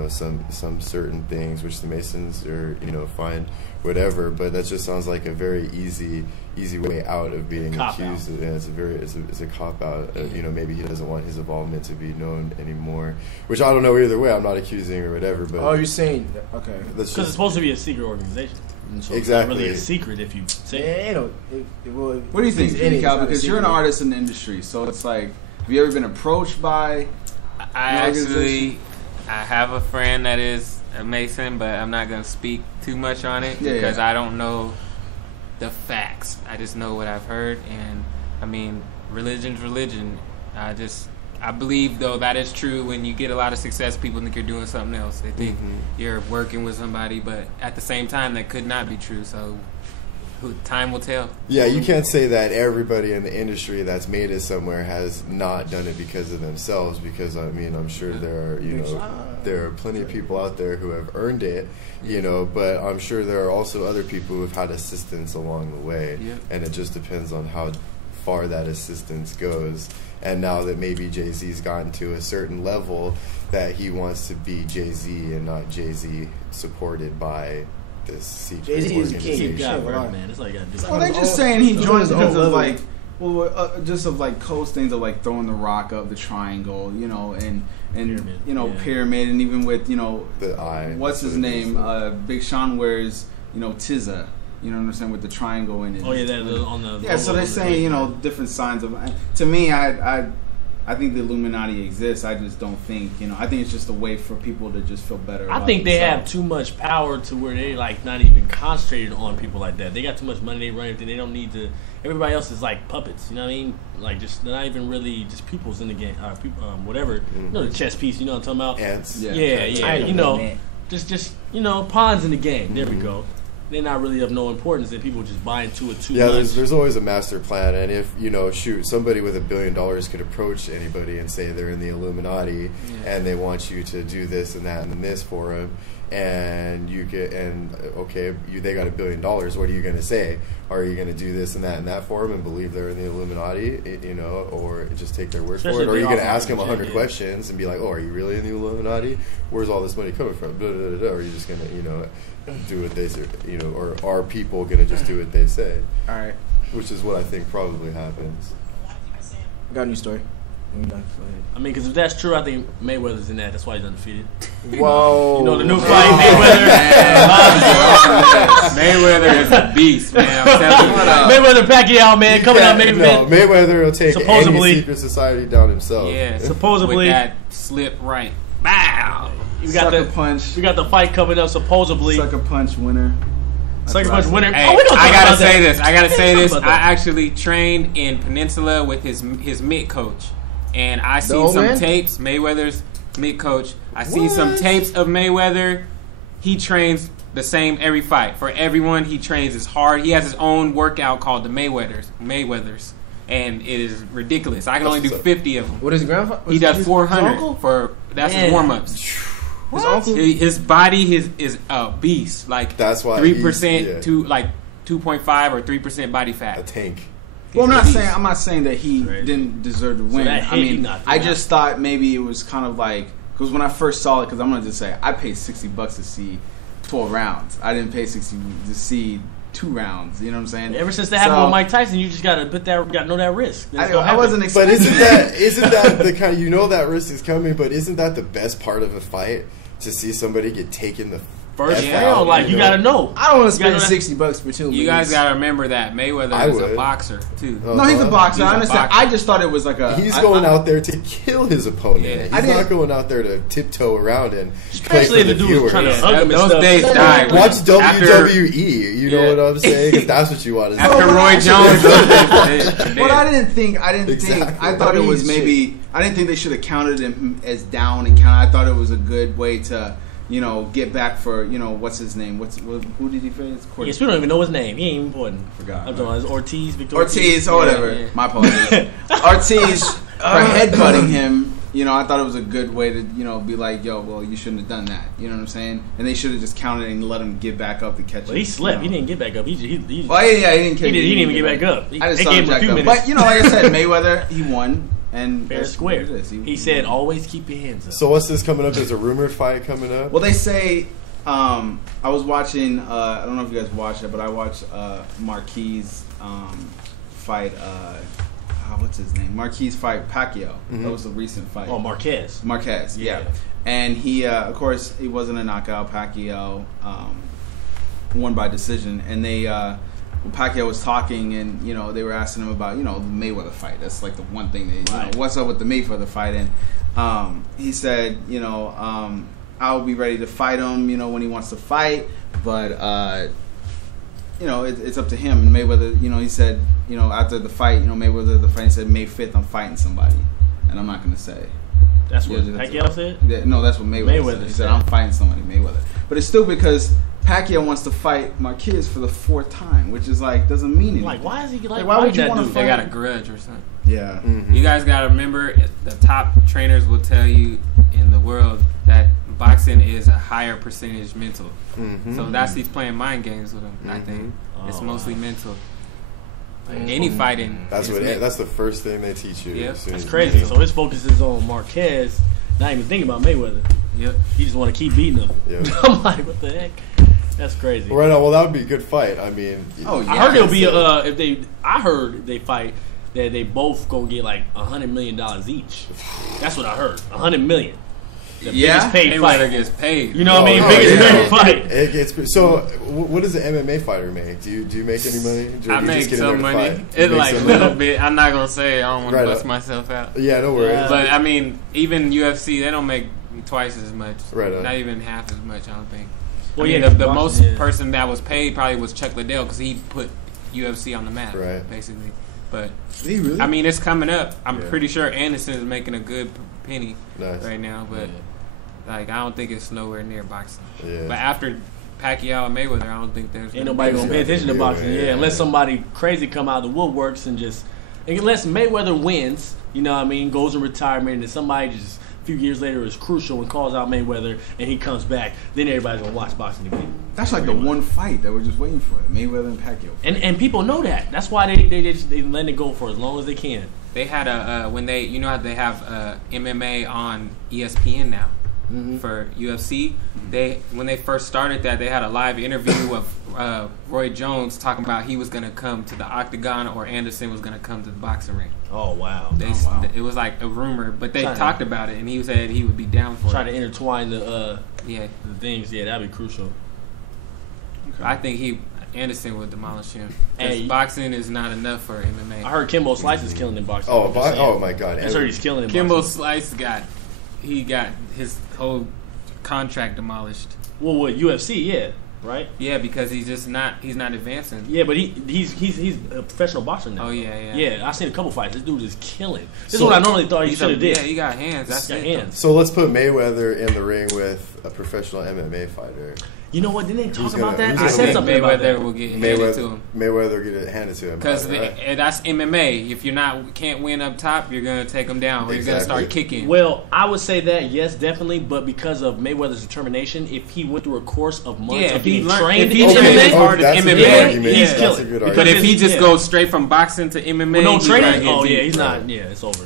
some certain things, which the Masons are fine, whatever. But that just sounds like a very easy way out of being accused. And it's a cop out. Maybe he doesn't want his involvement to be known anymore, which I don't know either way. I'm not accusing or whatever. But you're saying okay? Because it's supposed to be a secret organization. So exactly. It's not really a secret if you say it. What do you think, Cal? Because you're an artist in the industry, so it's like, have you ever been approached by? I have a friend that is a Mason, but I'm not gonna speak too much on it because I don't know the facts. I just know what I've heard, and I mean, religion's religion. I believe, though, that is true. When you get a lot of success, people think you're doing something else. They think you're working with somebody, but at the same time, that could not be true. So, time will tell. Yeah, you can't say that everybody in the industry that's made it somewhere has not done it because of themselves. Because I mean, I'm sure there are plenty of people out there who have earned it, But I'm sure there are also other people who have had assistance along the way, and it just depends on how far that assistance goes. And now that maybe Jay-Z's gotten to a certain level that he wants to be Jay-Z and not Jay-Z supported by this secret organization. Man. It's like they're just saying he joins because of like, just of like close things of like throwing the rock up the triangle, and pyramid, and even with the eye. What's his name? Big Sean wears Tizza. You know what I'm saying, with the triangle in it. Oh yeah, on the so they're saying different signs of. To me, I think the Illuminati exists. I just don't think I think it's just a way for people to just feel better. I think they have too much power to where they like not even concentrated on people like that. They got too much money. They run everything. They don't need to. Everybody else is like puppets. You know what I mean? Like just they're not even really just peoples in the game. Whatever. The chess piece. You know what I'm talking about? Ants. Yeah. Just pawns in the game. There we go. They're not really of no importance, and people just buy into it too much. Yeah, there's always a master plan, and if somebody with $1 billion could approach anybody and say they're in the Illuminati and they want you to do this and that and this for them, and they got $1 billion. What are you going to say? Are you going to do this and that for them and believe they're in the Illuminati, or just take their word for it? Or are you going to ask them 100 questions and be like, "Oh, are you really in the Illuminati? Where's all this money coming from?" Blah, blah, blah, blah. Or are you just going to do what they say, or are people going to just do what they say? All right. Which is what I think probably happens. I got a new story. I mean, because if that's true, I think Mayweather's in that. That's why he's undefeated. Whoa. The new fight, Mayweather. Mayweather is a beast, man. I'm telling you. Mayweather Pacquiao, man, coming out main event. Mayweather will take any secret society down himself. Yeah, supposedly. With that slip right. Bow. We got the fight coming up, supposedly. Sucker punch winner. Sucker punch winner. Hey, I gotta say this. I actually trained in Peninsula with his mitt coach, and I seen some tapes. Mayweather's mitt coach. I seen some tapes of Mayweather. He trains the same every fight. For everyone, he trains as hard. He has his own workout called the Mayweathers, and it is ridiculous. I can only do 50 of them. What is his grandfather? He does 400 that's his warm ups. His body is a beast. Like that's why 3% to like 2.5 or 3% body fat. A tank. Well, I'm not saying that he didn't deserve to win. I mean, I just thought maybe it was kind of like, because when I first saw it, because I'm gonna just say I paid $60 to see 12 rounds. I didn't pay 60 to see 2 rounds. You know what I'm saying? Ever since that happened with Mike Tyson, you just gotta know that risk. I wasn't expecting. But isn't that the kind that risk is coming? But isn't that the best part of a fight, to see somebody get taken the first round? Like you gotta know. I don't want to spend $60 for 2 minutes. You guys gotta remember that Mayweather is a boxer too. No, he's a boxer. I understand. I just thought it was like a. He's going out there to kill his opponent. Yeah. He's not going out there to tiptoe around and play for the viewers. Those days died. Watch WWE. You know what I'm saying? Because that's what you want to do. After Roy Jones. But I didn't think. I thought it was maybe. I didn't think they should have counted him as down and count. I thought it was a good way to, get back for, what's his name? Who did he face? Yes, we don't even know his name. He ain't even important. Forgot. I'm talking about Ortiz, Victor Ortiz, or whatever. Yeah. My apologies. Ortiz for headbutting him, I thought it was a good way to, be like, yo, well, you shouldn't have done that. You know what I'm saying? And they should have just counted and let him get back up to catch it. Well, he slept. He didn't get back up. He he didn't catch it. He didn't even get back up. I just they saw gave him him a few jack up. minutes. But, like I said, Mayweather, he won. And fair that's square. what it is. He said, always keep your hands up. So what's this coming up? There's a rumored fight coming up? Well, they say, I was watching, I don't know if you guys watched it, but I watched Marquis fight, what's his name? Marquis fight Pacquiao. Mm-hmm. That was a recent fight. Oh, Marquez, yeah. And he, of course, he wasn't a knockout. Pacquiao won by decision. And Pacquiao was talking, and they were asking him about the Mayweather fight. That's like the one thing that what's up with the Mayweather fight, and he said I'll be ready to fight him when he wants to fight, but it's up to him. And Mayweather, he said after the fight, Mayweather the fight said May 5th I'm fighting somebody, and I'm not gonna say. That's what Pacquiao said? No, that's what Mayweather said. He said I'm fighting somebody, Mayweather. But it's stupid because Pacquiao wants to fight Marquez for the 4th time, which is doesn't mean anything. Like, why is he why would you want to fight? They got a grudge or something. Yeah. Mm-hmm. You guys got to remember, the top trainers will tell you in the world that boxing is a higher percentage mental. Mm-hmm. So he's playing mind games with him. I think it's mostly mental. Like any fighting. That's the first thing they teach you. Yeah, that's crazy. So his focus is on Marquez, not even thinking about Mayweather. Yep. He just want to keep beating him. Yep. I'm like, what the heck? That's crazy. Right on. Well, that would be a good fight. I mean, I heard it'll be I heard they fight that they both gonna get like $100 million each. That's what I heard. $100 million. The biggest paid fighter gets paid. You know what I mean? Biggest paid fight. It gets, so, what does an MMA fighter make? Do you make any money? I make some money. It's like a little bit. I'm not gonna say I don't want to bust myself out. Yeah, no worries. But I mean, even UFC, they don't make twice as much. Right on. Not even half as much. I don't think. Well, the most person that was paid probably was Chuck Liddell because he put UFC on the map, basically. But really? I mean, it's coming up. I'm pretty sure Anderson is making a good penny right now, but I don't think it's nowhere near boxing. Yeah. But after Pacquiao and Mayweather, I don't think there's ain't nobody gonna pay attention to boxing. Unless somebody crazy come out of the woodworks and unless Mayweather wins, goes in retirement, and somebody just a few years later is crucial and calls out Mayweather and he comes back, then everybody's gonna watch boxing again. That's like the one fight that we're just waiting for, Mayweather and Pacquiao. And people know that. That's why they let it go for as long as they can. They had when they how they have MMA on ESPN now. Mm-hmm. For UFC, when they first started that, they had a live interview of Roy Jones talking about he was going to come to the octagon or Anderson was going to come to the boxing ring. Oh wow! It was like a rumor, but they talked about it, and he said he would be down for it. Try to intertwine the things. Yeah, that'd be crucial. Okay. I think Anderson would demolish him. Boxing is not enough for MMA. I heard Kimbo Slice is killing in boxing. Oh my God! I heard he's killing in Kimbo boxing. Slice got his whole contract demolished. Well, with UFC, right? Yeah, because he's not advancing. Yeah, but he's a professional boxer now. Oh yeah. Yeah, I've seen a couple fights. This dude is killing. This is what I normally thought he should have did. Yeah, he got hands. That's it. Hands. So let's put Mayweather in the ring with a professional MMA fighter. You know what? Didn't they talk about that? I said something about that. Will get handed to him. Mayweather get it handed to him because that's MMA. If can't win up top, you're gonna take him down. Or you're gonna start kicking. Well, I would say that yes, definitely. But because of Mayweather's determination, if he went through a course of months of being trained in MMA, he's killing. But if he just goes straight from boxing to MMA, no training. He's not. Yeah, it's over.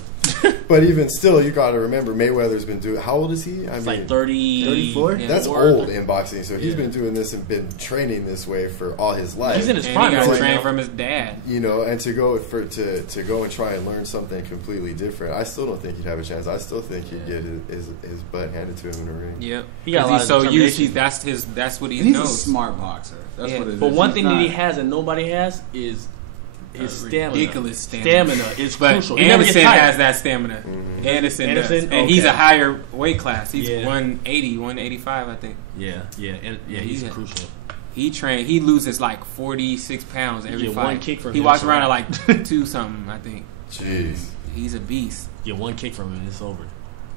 But even still, you got to remember Mayweather's been doing. How old is he? It's like 34. Yeah, that's old in boxing. So he's been doing this and been training this way for all his life. He's in his prime. He got trained from his dad. And to go and try and learn something completely different, I still don't think he'd have a chance. I still think he'd get his butt handed to him in the ring. Yep. He got a lot of determination. That's what he knows. He's a smart boxer. That's what it is. But one thing that he has and nobody has is his stamina. Ridiculous stamina is crucial. Anderson has that stamina. Mm-hmm. Anderson does. And he's a higher weight class. He's 180, 185, I think. Yeah, he's crucial. He loses like 46 pounds every fight. One kick from he walks around at like 2 something, I think. Jeez. He's a beast. Get one kick from him and it's over.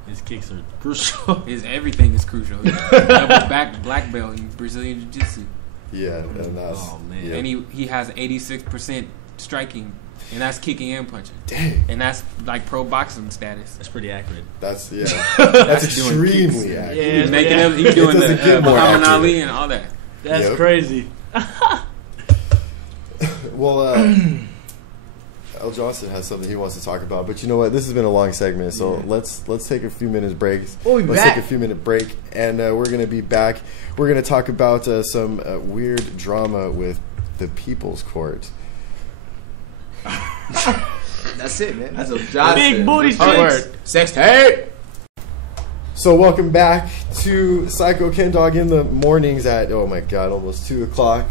His kicks are crucial. Everything is crucial. Double black belt in Brazilian Jiu-Jitsu. Yeah, and that's... Oh, man. Yeah. And he has 86% striking And that's kicking and punching. Dang. And that's like pro boxing status. That's pretty accurate. That's that's doing extremely accurate. Yeah, it's Making pretty up, he's doing doesn't the get more Muhammad accurate. Ali and all that. That's Yep. crazy. Well, L. Johnson has something he wants to talk about, but you know what? This has been a long segment, so let's take a few minutes breaks. We'll be Let's back. take a few minute break, and we're gonna be back. We're gonna talk about some weird drama with the People's Court. That's it, man. That's L. Johnson. Big booty Word. chicks. Sex tape. So welcome back to Sykokendawg in the mornings at almost 2 o'clock.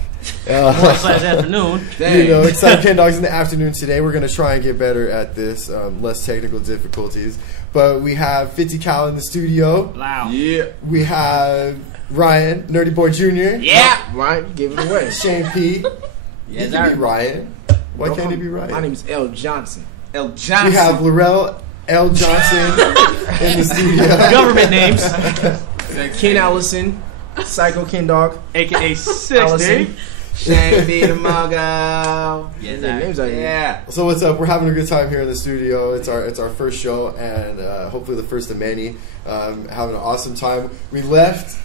Last afternoon. You know, Sykokendawg's in the afternoon today. We're gonna try and get better at this, less technical difficulties. But we have 50 Cal in the studio. Wow. Yeah. We have Ryan, Nerdy Boy Jr. Yeah. Ryan, you give it away. Shane P. Yes, He can sir. be Ryan. Why Don't can't he call- be Ryan? My name is L. Johnson. L. Johnson. We have L.Johnson in the studio. Government names. Ken Allison. Sykokendawg. AKA Sexy. Allison. Shane P. the Mogo. Yes, names are Yeah. So what's up? We're having a good time here in the studio. It's our first show, and hopefully the first of many. Having an awesome time. We left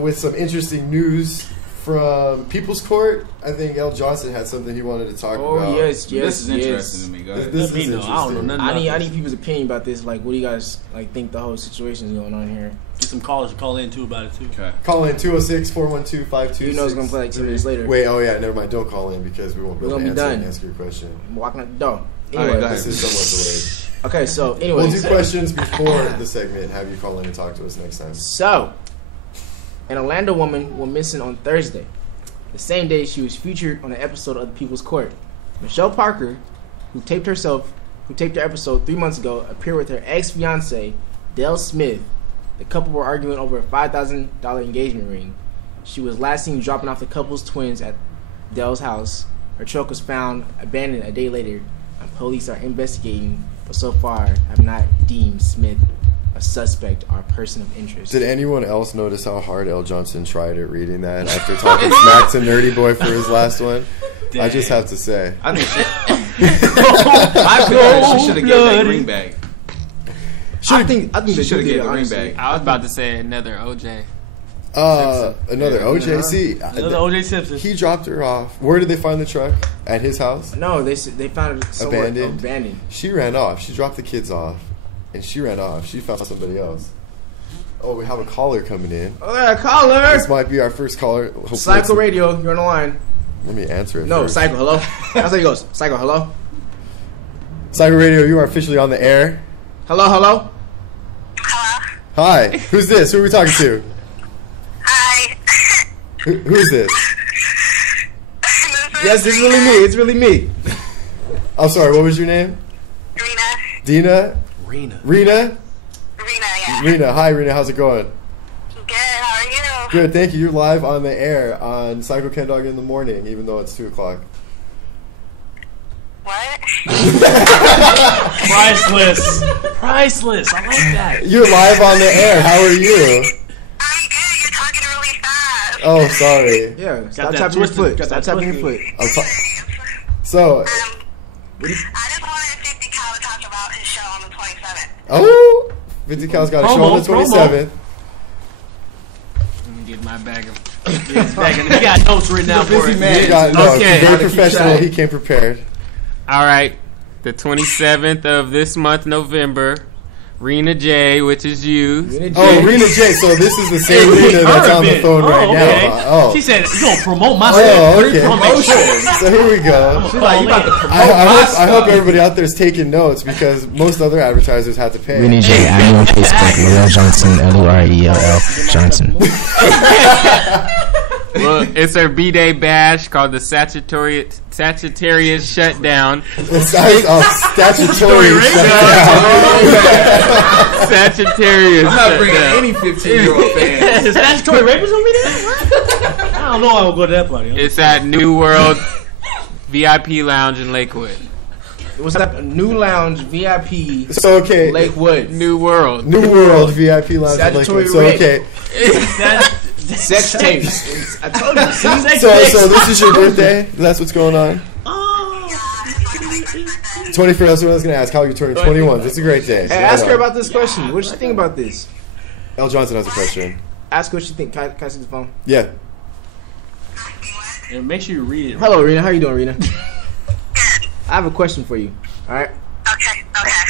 with some interesting news from People's Court. I think L. Johnson had something he wanted to talk Oh about. yes, This is yes. interesting to me. Go ahead. This Me is know. I don't know interesting. nothing. I need people's opinion about this. Like, what do you guys like think the whole situation is going on here? Get some callers to call in too about it too. Okay. Call in 206-412-5263. You know it's gonna play like 2 minutes later. Wait, oh yeah, never mind. Don't call in because we won't be We're able to gonna be answer, done. answer your question. I'm walking out the door. All right, Anyway, go ahead. This is somewhat okay. So, delayed. We'll anyways, do questions before the segment. Have you call in and talk to us next time. so an Orlando woman went missing on Thursday. The same day she was featured on an episode of The People's Court. Michelle Parker, who taped her episode 3 months ago, appeared with her ex-fiance, Dale Smith. The couple were arguing over a $5,000 engagement ring. She was last seen dropping off the couple's twins at Dale's house. Her truck was found abandoned a day later, and police are investigating, but so far have not deemed Smith a suspect or a person of interest. Did anyone else notice how hard L. Johnson tried at reading that after talking smack to Nerdy Boy for his last one? I just have to say. I think she should have given that green bag. I think She they should have did given it, the green honestly. bag. I was about to say another OJ. Another OJ. See, Another OJ Simpson. he dropped her off. Where did they find the truck? At his house? No, they found it somewhere abandoned. She ran off. She dropped the kids off, and she ran off. She found somebody else. Oh, we have a caller coming in. Oh, yeah, caller! This might be our first caller. Hopefully Psycho it's- Radio, you're on the line. Let me answer it No, first. Psycho, hello? That's how he goes. Psycho, hello? Psycho Radio, you are officially on the air. Hello, hello? Hi. Who's this? Who are we talking to? Hi. Who's this? Yes, this is really me. It's really me. I'm sorry, what was your name? Rena. Dina? Rena. Rena? Rena, yeah. Rena. Hi, Rena. How's it going? Good, how are you? Good, thank you. You're live on the air on Sykokendawg in the morning, even though it's 2 o'clock. What? Priceless. Priceless. I like that. You're live on the air. How are you? I'm good, you're talking really fast. Oh, sorry. Yeah, stop that tapping your twisted- foot. got Stop that tapping your foot. I'm so, I just wanted 50 Cal to talk about his show on the 27th. oh, 50 Cal's got a show on the Promo, 27th. Let me get my bag of. He got notes written out for it. man. He got, no, Okay. very Gotta keep professional. track. He came prepared. All right, the 27th of this month, November. Rena J, which is you. Oh, Rena J. So this is the same Rena that's on the phone right now. Oh, She said, "You gonna promote my oh, okay. promotion." So here we go. She's like, you about to promote I hope everybody out there is taking notes because most other advertisers have to pay. Renee J. I'm on Facebook. L. Johnson. L-O-R-E-L-L Johnson. Well, it's her B-Day bash called the Sagittarius Shutdown. Statutory Sagittarius I'm not bringing Shutdown. any 15-year-old fans. Is statutory rapist gonna be there? What? I don't know. I will go to that party. It's at New World VIP Lounge in Lakewood. It was at New Lounge VIP So okay, Lakewood. New World. New World VIP lounge. Statutory So okay, Sex tapes. I told you. See? so this is your birthday. That's what's going on. 21st. That's what I was going to ask. How you're turning 21. It's a great day. Hey, ask her about this question. What does she think about this? L. Johnson has a question. Ask her what she think. Can I see the phone? Yeah. And make sure you read it. Hello, Rena. How you doing, Rena? I have a question for you. All right. Okay.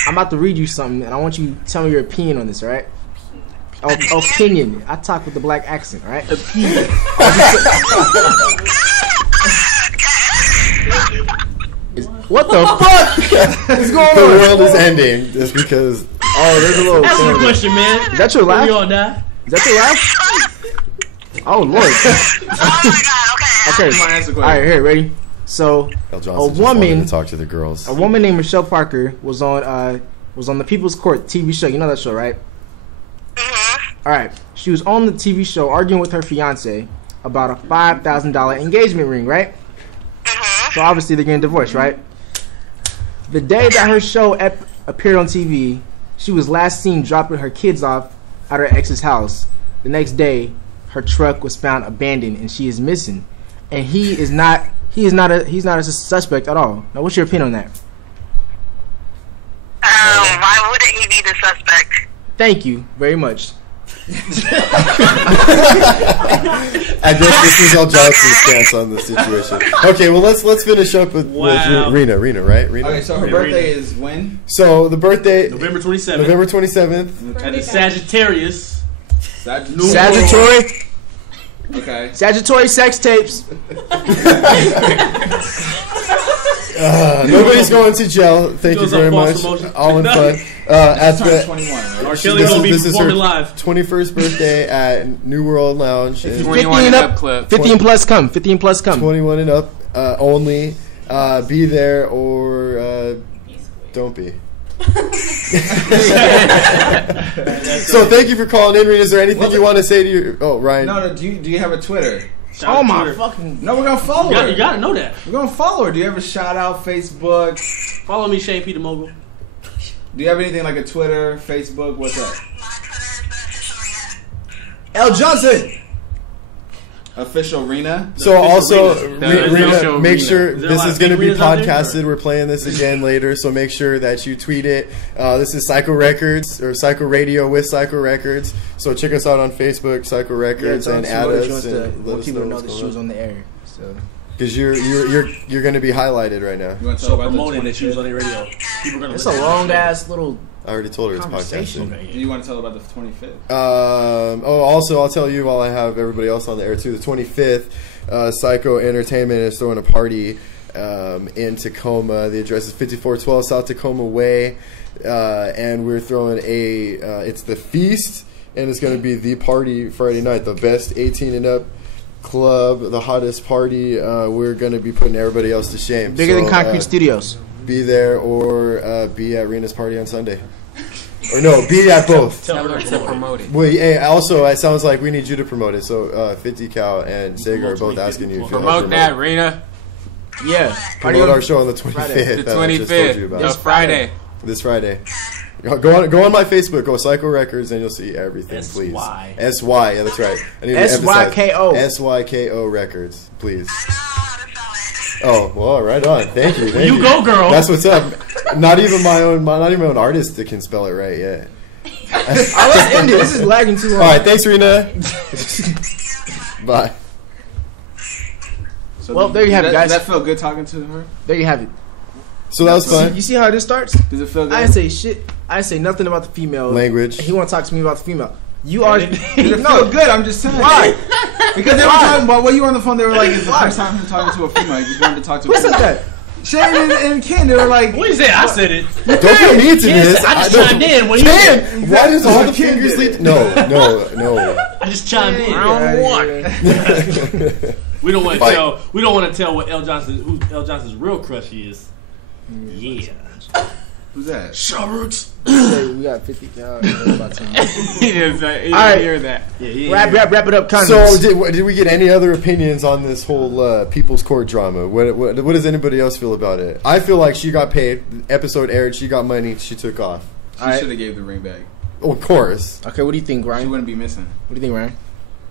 I'm about to read you something, and I want you to tell me your opinion on this. All right. Opinion. I talk with the black accent. All right. Opinion. What the fuck is going on? The world is ending just because. Oh, there's a little. Ask me a question, man. Is that your laugh? We all die. Is that your laugh? Oh Lord. Oh my god, okay. Okay. All right, here, ready? So, L. a Johnson just wanted woman to talk to the girls. A woman named Michelle Parker was on the People's Court TV show. You know that show, right? All right. She was on the TV show arguing with her fiance about a $5,000 engagement ring, right? So obviously they're getting divorced, right? The day that her show appeared on TV, she was last seen dropping her kids off at her ex's house. The next day, her truck was found abandoned and she is missing. And he's not a suspect at all. Now, what's your opinion on that? Why wouldn't he be the suspect? Thank you very much. I guess this is L. Johnson's stance on the situation. Okay, well let's finish up with Rena, right? Rena. Okay, so her birthday is when? So the birthday November 27th. November 27th. At the Sagittarius. Sagittarius. Okay. Sagittarius sex tapes. Nobody's going to jail. Thank you very much. All in fun. At the 21, right? R. Kelly gonna be performing live. 21st birthday at New World Lounge. 21 and up club. 15 plus come. 15 plus come. 21 and up only. Be there or don't be. So thank you for calling in, Rena. Is there anything you want to say to your? Oh, Ryan. No. Do you have a Twitter? Oh my fucking! No, we're gonna follow her. You gotta know that. We're gonna follow her. Do you have a shout out Facebook? Follow me, Shane P the Mogul. Do you have anything like a Twitter, Facebook? What's up? L. Johnson. Official Rena. So also, Rena, make sure Is there this a lot is of going to be Renas out there, podcasted. We're playing this again later, so make sure that you tweet it. This is Psycho Records or Psycho Radio with Psycho Records. So check us out on Facebook, Psycho Records, and add us. And let want us people to know know that she was on the air. So. because you're going to be highlighted right now. You want to So talk about promoting the that she was on the radio. People are gonna It's a listen to long that ass little. I already told her it's Conversation. podcasted. Do you want to tell about the 25th? Also, I'll tell you while I have everybody else on the air too. The 25th, Psycho Entertainment is throwing a party in Tacoma. The address is 5412 South Tacoma Way, and we're throwing it's the feast, and it's going to be the party Friday night, the best 18 and up club, the hottest party. We're going to be putting everybody else to shame. Bigger than Concrete Studios. Be there or be at Rena's party on Sunday. Or no, be at both. Tell her to promote it. Well, hey, also, it sounds like we need you to promote it. So, 50 Cal and Sega are both asking you if you Promote that, Rena. Yeah. Promote our show on the 25th. The that I just told you 25th. about. This Friday. This Friday. Go on my Facebook. Go Psycho Records, and you'll see everything. Please. SY. Yeah, that's right. I need to emphasize. SYKO. SYKO Records, please. Oh, well, right on. Thank you. Thank You go, girl. That's what's up. Not even my own artist that can spell it right yet. Let's end it. This is lagging too long. All right, thanks, Rena. Bye. So Well, there you have it, guys. Does that feel good talking to her? There you have it. So that was fun. You see how this starts? Does it feel good? I didn't say shit. I didn't say nothing about the female Language. He want to talk to me about the female. You are. Does it feel good? I'm just saying. Why? Because they were talking about when you were on the phone. They were like, "It's the first time I'm talking to a female. You just wanted to talk to a Who said female." that? Shane and Ken, they were like, What you say? I said it. Don't put me into this. I just chimed in. When you Ken, why does all the fingers lead? No. I just chimed in. Round one. We don't want to Fight. tell. We don't want to tell what who L. Johnson's real crush is. Yeah. "Who's that?" Sharks. We got 50 cal. About 10 minutes. He didn't Alright. hear that. Wrap it up. So Comments. did we get any other opinions on this whole People's Court drama? What does anybody else feel about it? I feel like she got paid. The episode aired. She got money. She took off. She Alright. should have gave the ring back. Oh, of course. Okay, what do you think, She Ryan? What wouldn't be missing. do you think, Ryan?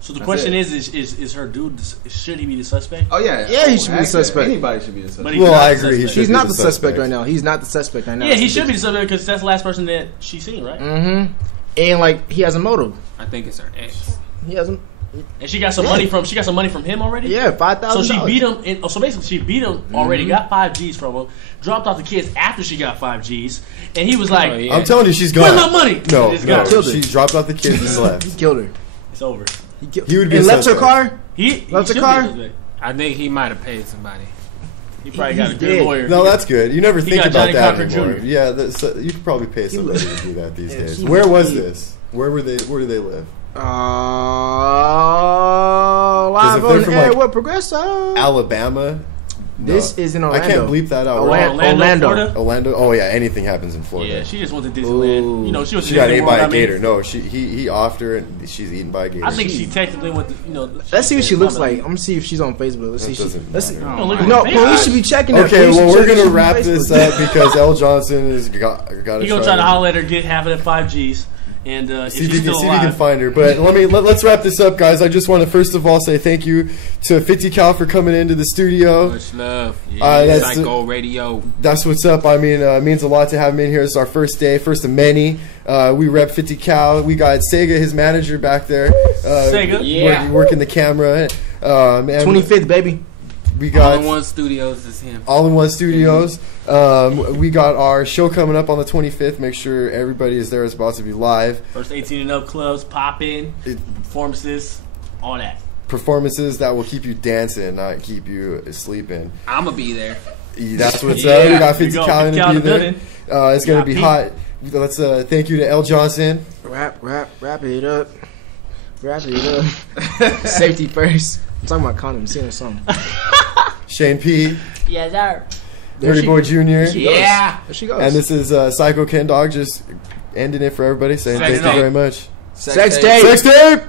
So the question is her dude? Should he be the suspect? Oh yeah, Yeah, he should be the suspect. Anybody should be the suspect. But he's Well, not I the agree. He suspect. should He's be not the the suspect right now. He's not the suspect right now. Yeah, he should be the suspect because that's the last person that she's seen, right? Mm-hmm. And like he has a motive. I think it's her ex. He has a And she got some money from him already. yeah So $5,000. she beat him. So basically, she beat him already. Got 5 G's from him. Dropped off the kids after she got 5 G's, and he was like, Oh, yeah. I'm telling you, she's gone. "Where's my money?" No, Just no. got Killed her. She dropped off the kids and He left. killed her. It's over. He would be and a left her suspect. car. He Left the should be car? a suspect. I think he might have paid somebody. He probably got a He's good dead. lawyer. No, that's good. You never think got about Johnny that Cochran anymore. Jr. Yeah, you could probably pay somebody to do that these days. she Where was was- this? Where were they? Where do they live? Live if they're on from, air like, with Progresso. Alabama. This is in I Orlando. can't bleep that out. Orlando, Florida? Orlando. Oh yeah, anything happens in Florida. Yeah, she just went to Disneyland. Ooh. You know, she was. She to got Disney ate by World, a I mean, gator. No, he offed her and she's eaten by a gator. I think she technically went to. You know, Let's see what she looks like. I'm gonna see if she's on Facebook. Let's see. That doesn't Let's see. matter. No, look at No, her police face. should be checking that. Okay, Police well should we're check gonna her wrap Facebook. this up because L. Johnson is got to He gonna try to holler at her, get half of that 5 G's, and if See if she's you still can alive. find her. But let's wrap this up, guys. I just want to first of all say thank you to 50 Cal for coming into the studio. Much love. Yeah, that's Psycho Radio. That's what's up. I mean, it means a lot to have him in here. It's our first day, first of many. We rep 50 Cal. We got Sega, his manager, back there. Sega? Yeah. Working the camera. And 25th, baby. we got All-in-One Studios is him. All-in-One Studios. We got our show coming up on the 25th. Make sure everybody is there. It's about to be live. First 18 and up clubs, pop in, performances, all that. Performances that will keep you dancing, not keep you sleeping. I'ma be there. That's what's Yeah. up. We got There 50 you go, Cal 50 to Cal be in the there. building. It's going to Yeah, be Pete. hot. Let's thank you to L. Johnson. Wrap it up. Wrap it up. Safety first. I'm talking about condoms. Sing a song. Shane P. Yeah, sir. Dirty Boy Jr. Yeah. There she goes. And this is Sykokendawg just ending it for everybody, saying Sex thank you tape. very much. Sex tape. Sex tape!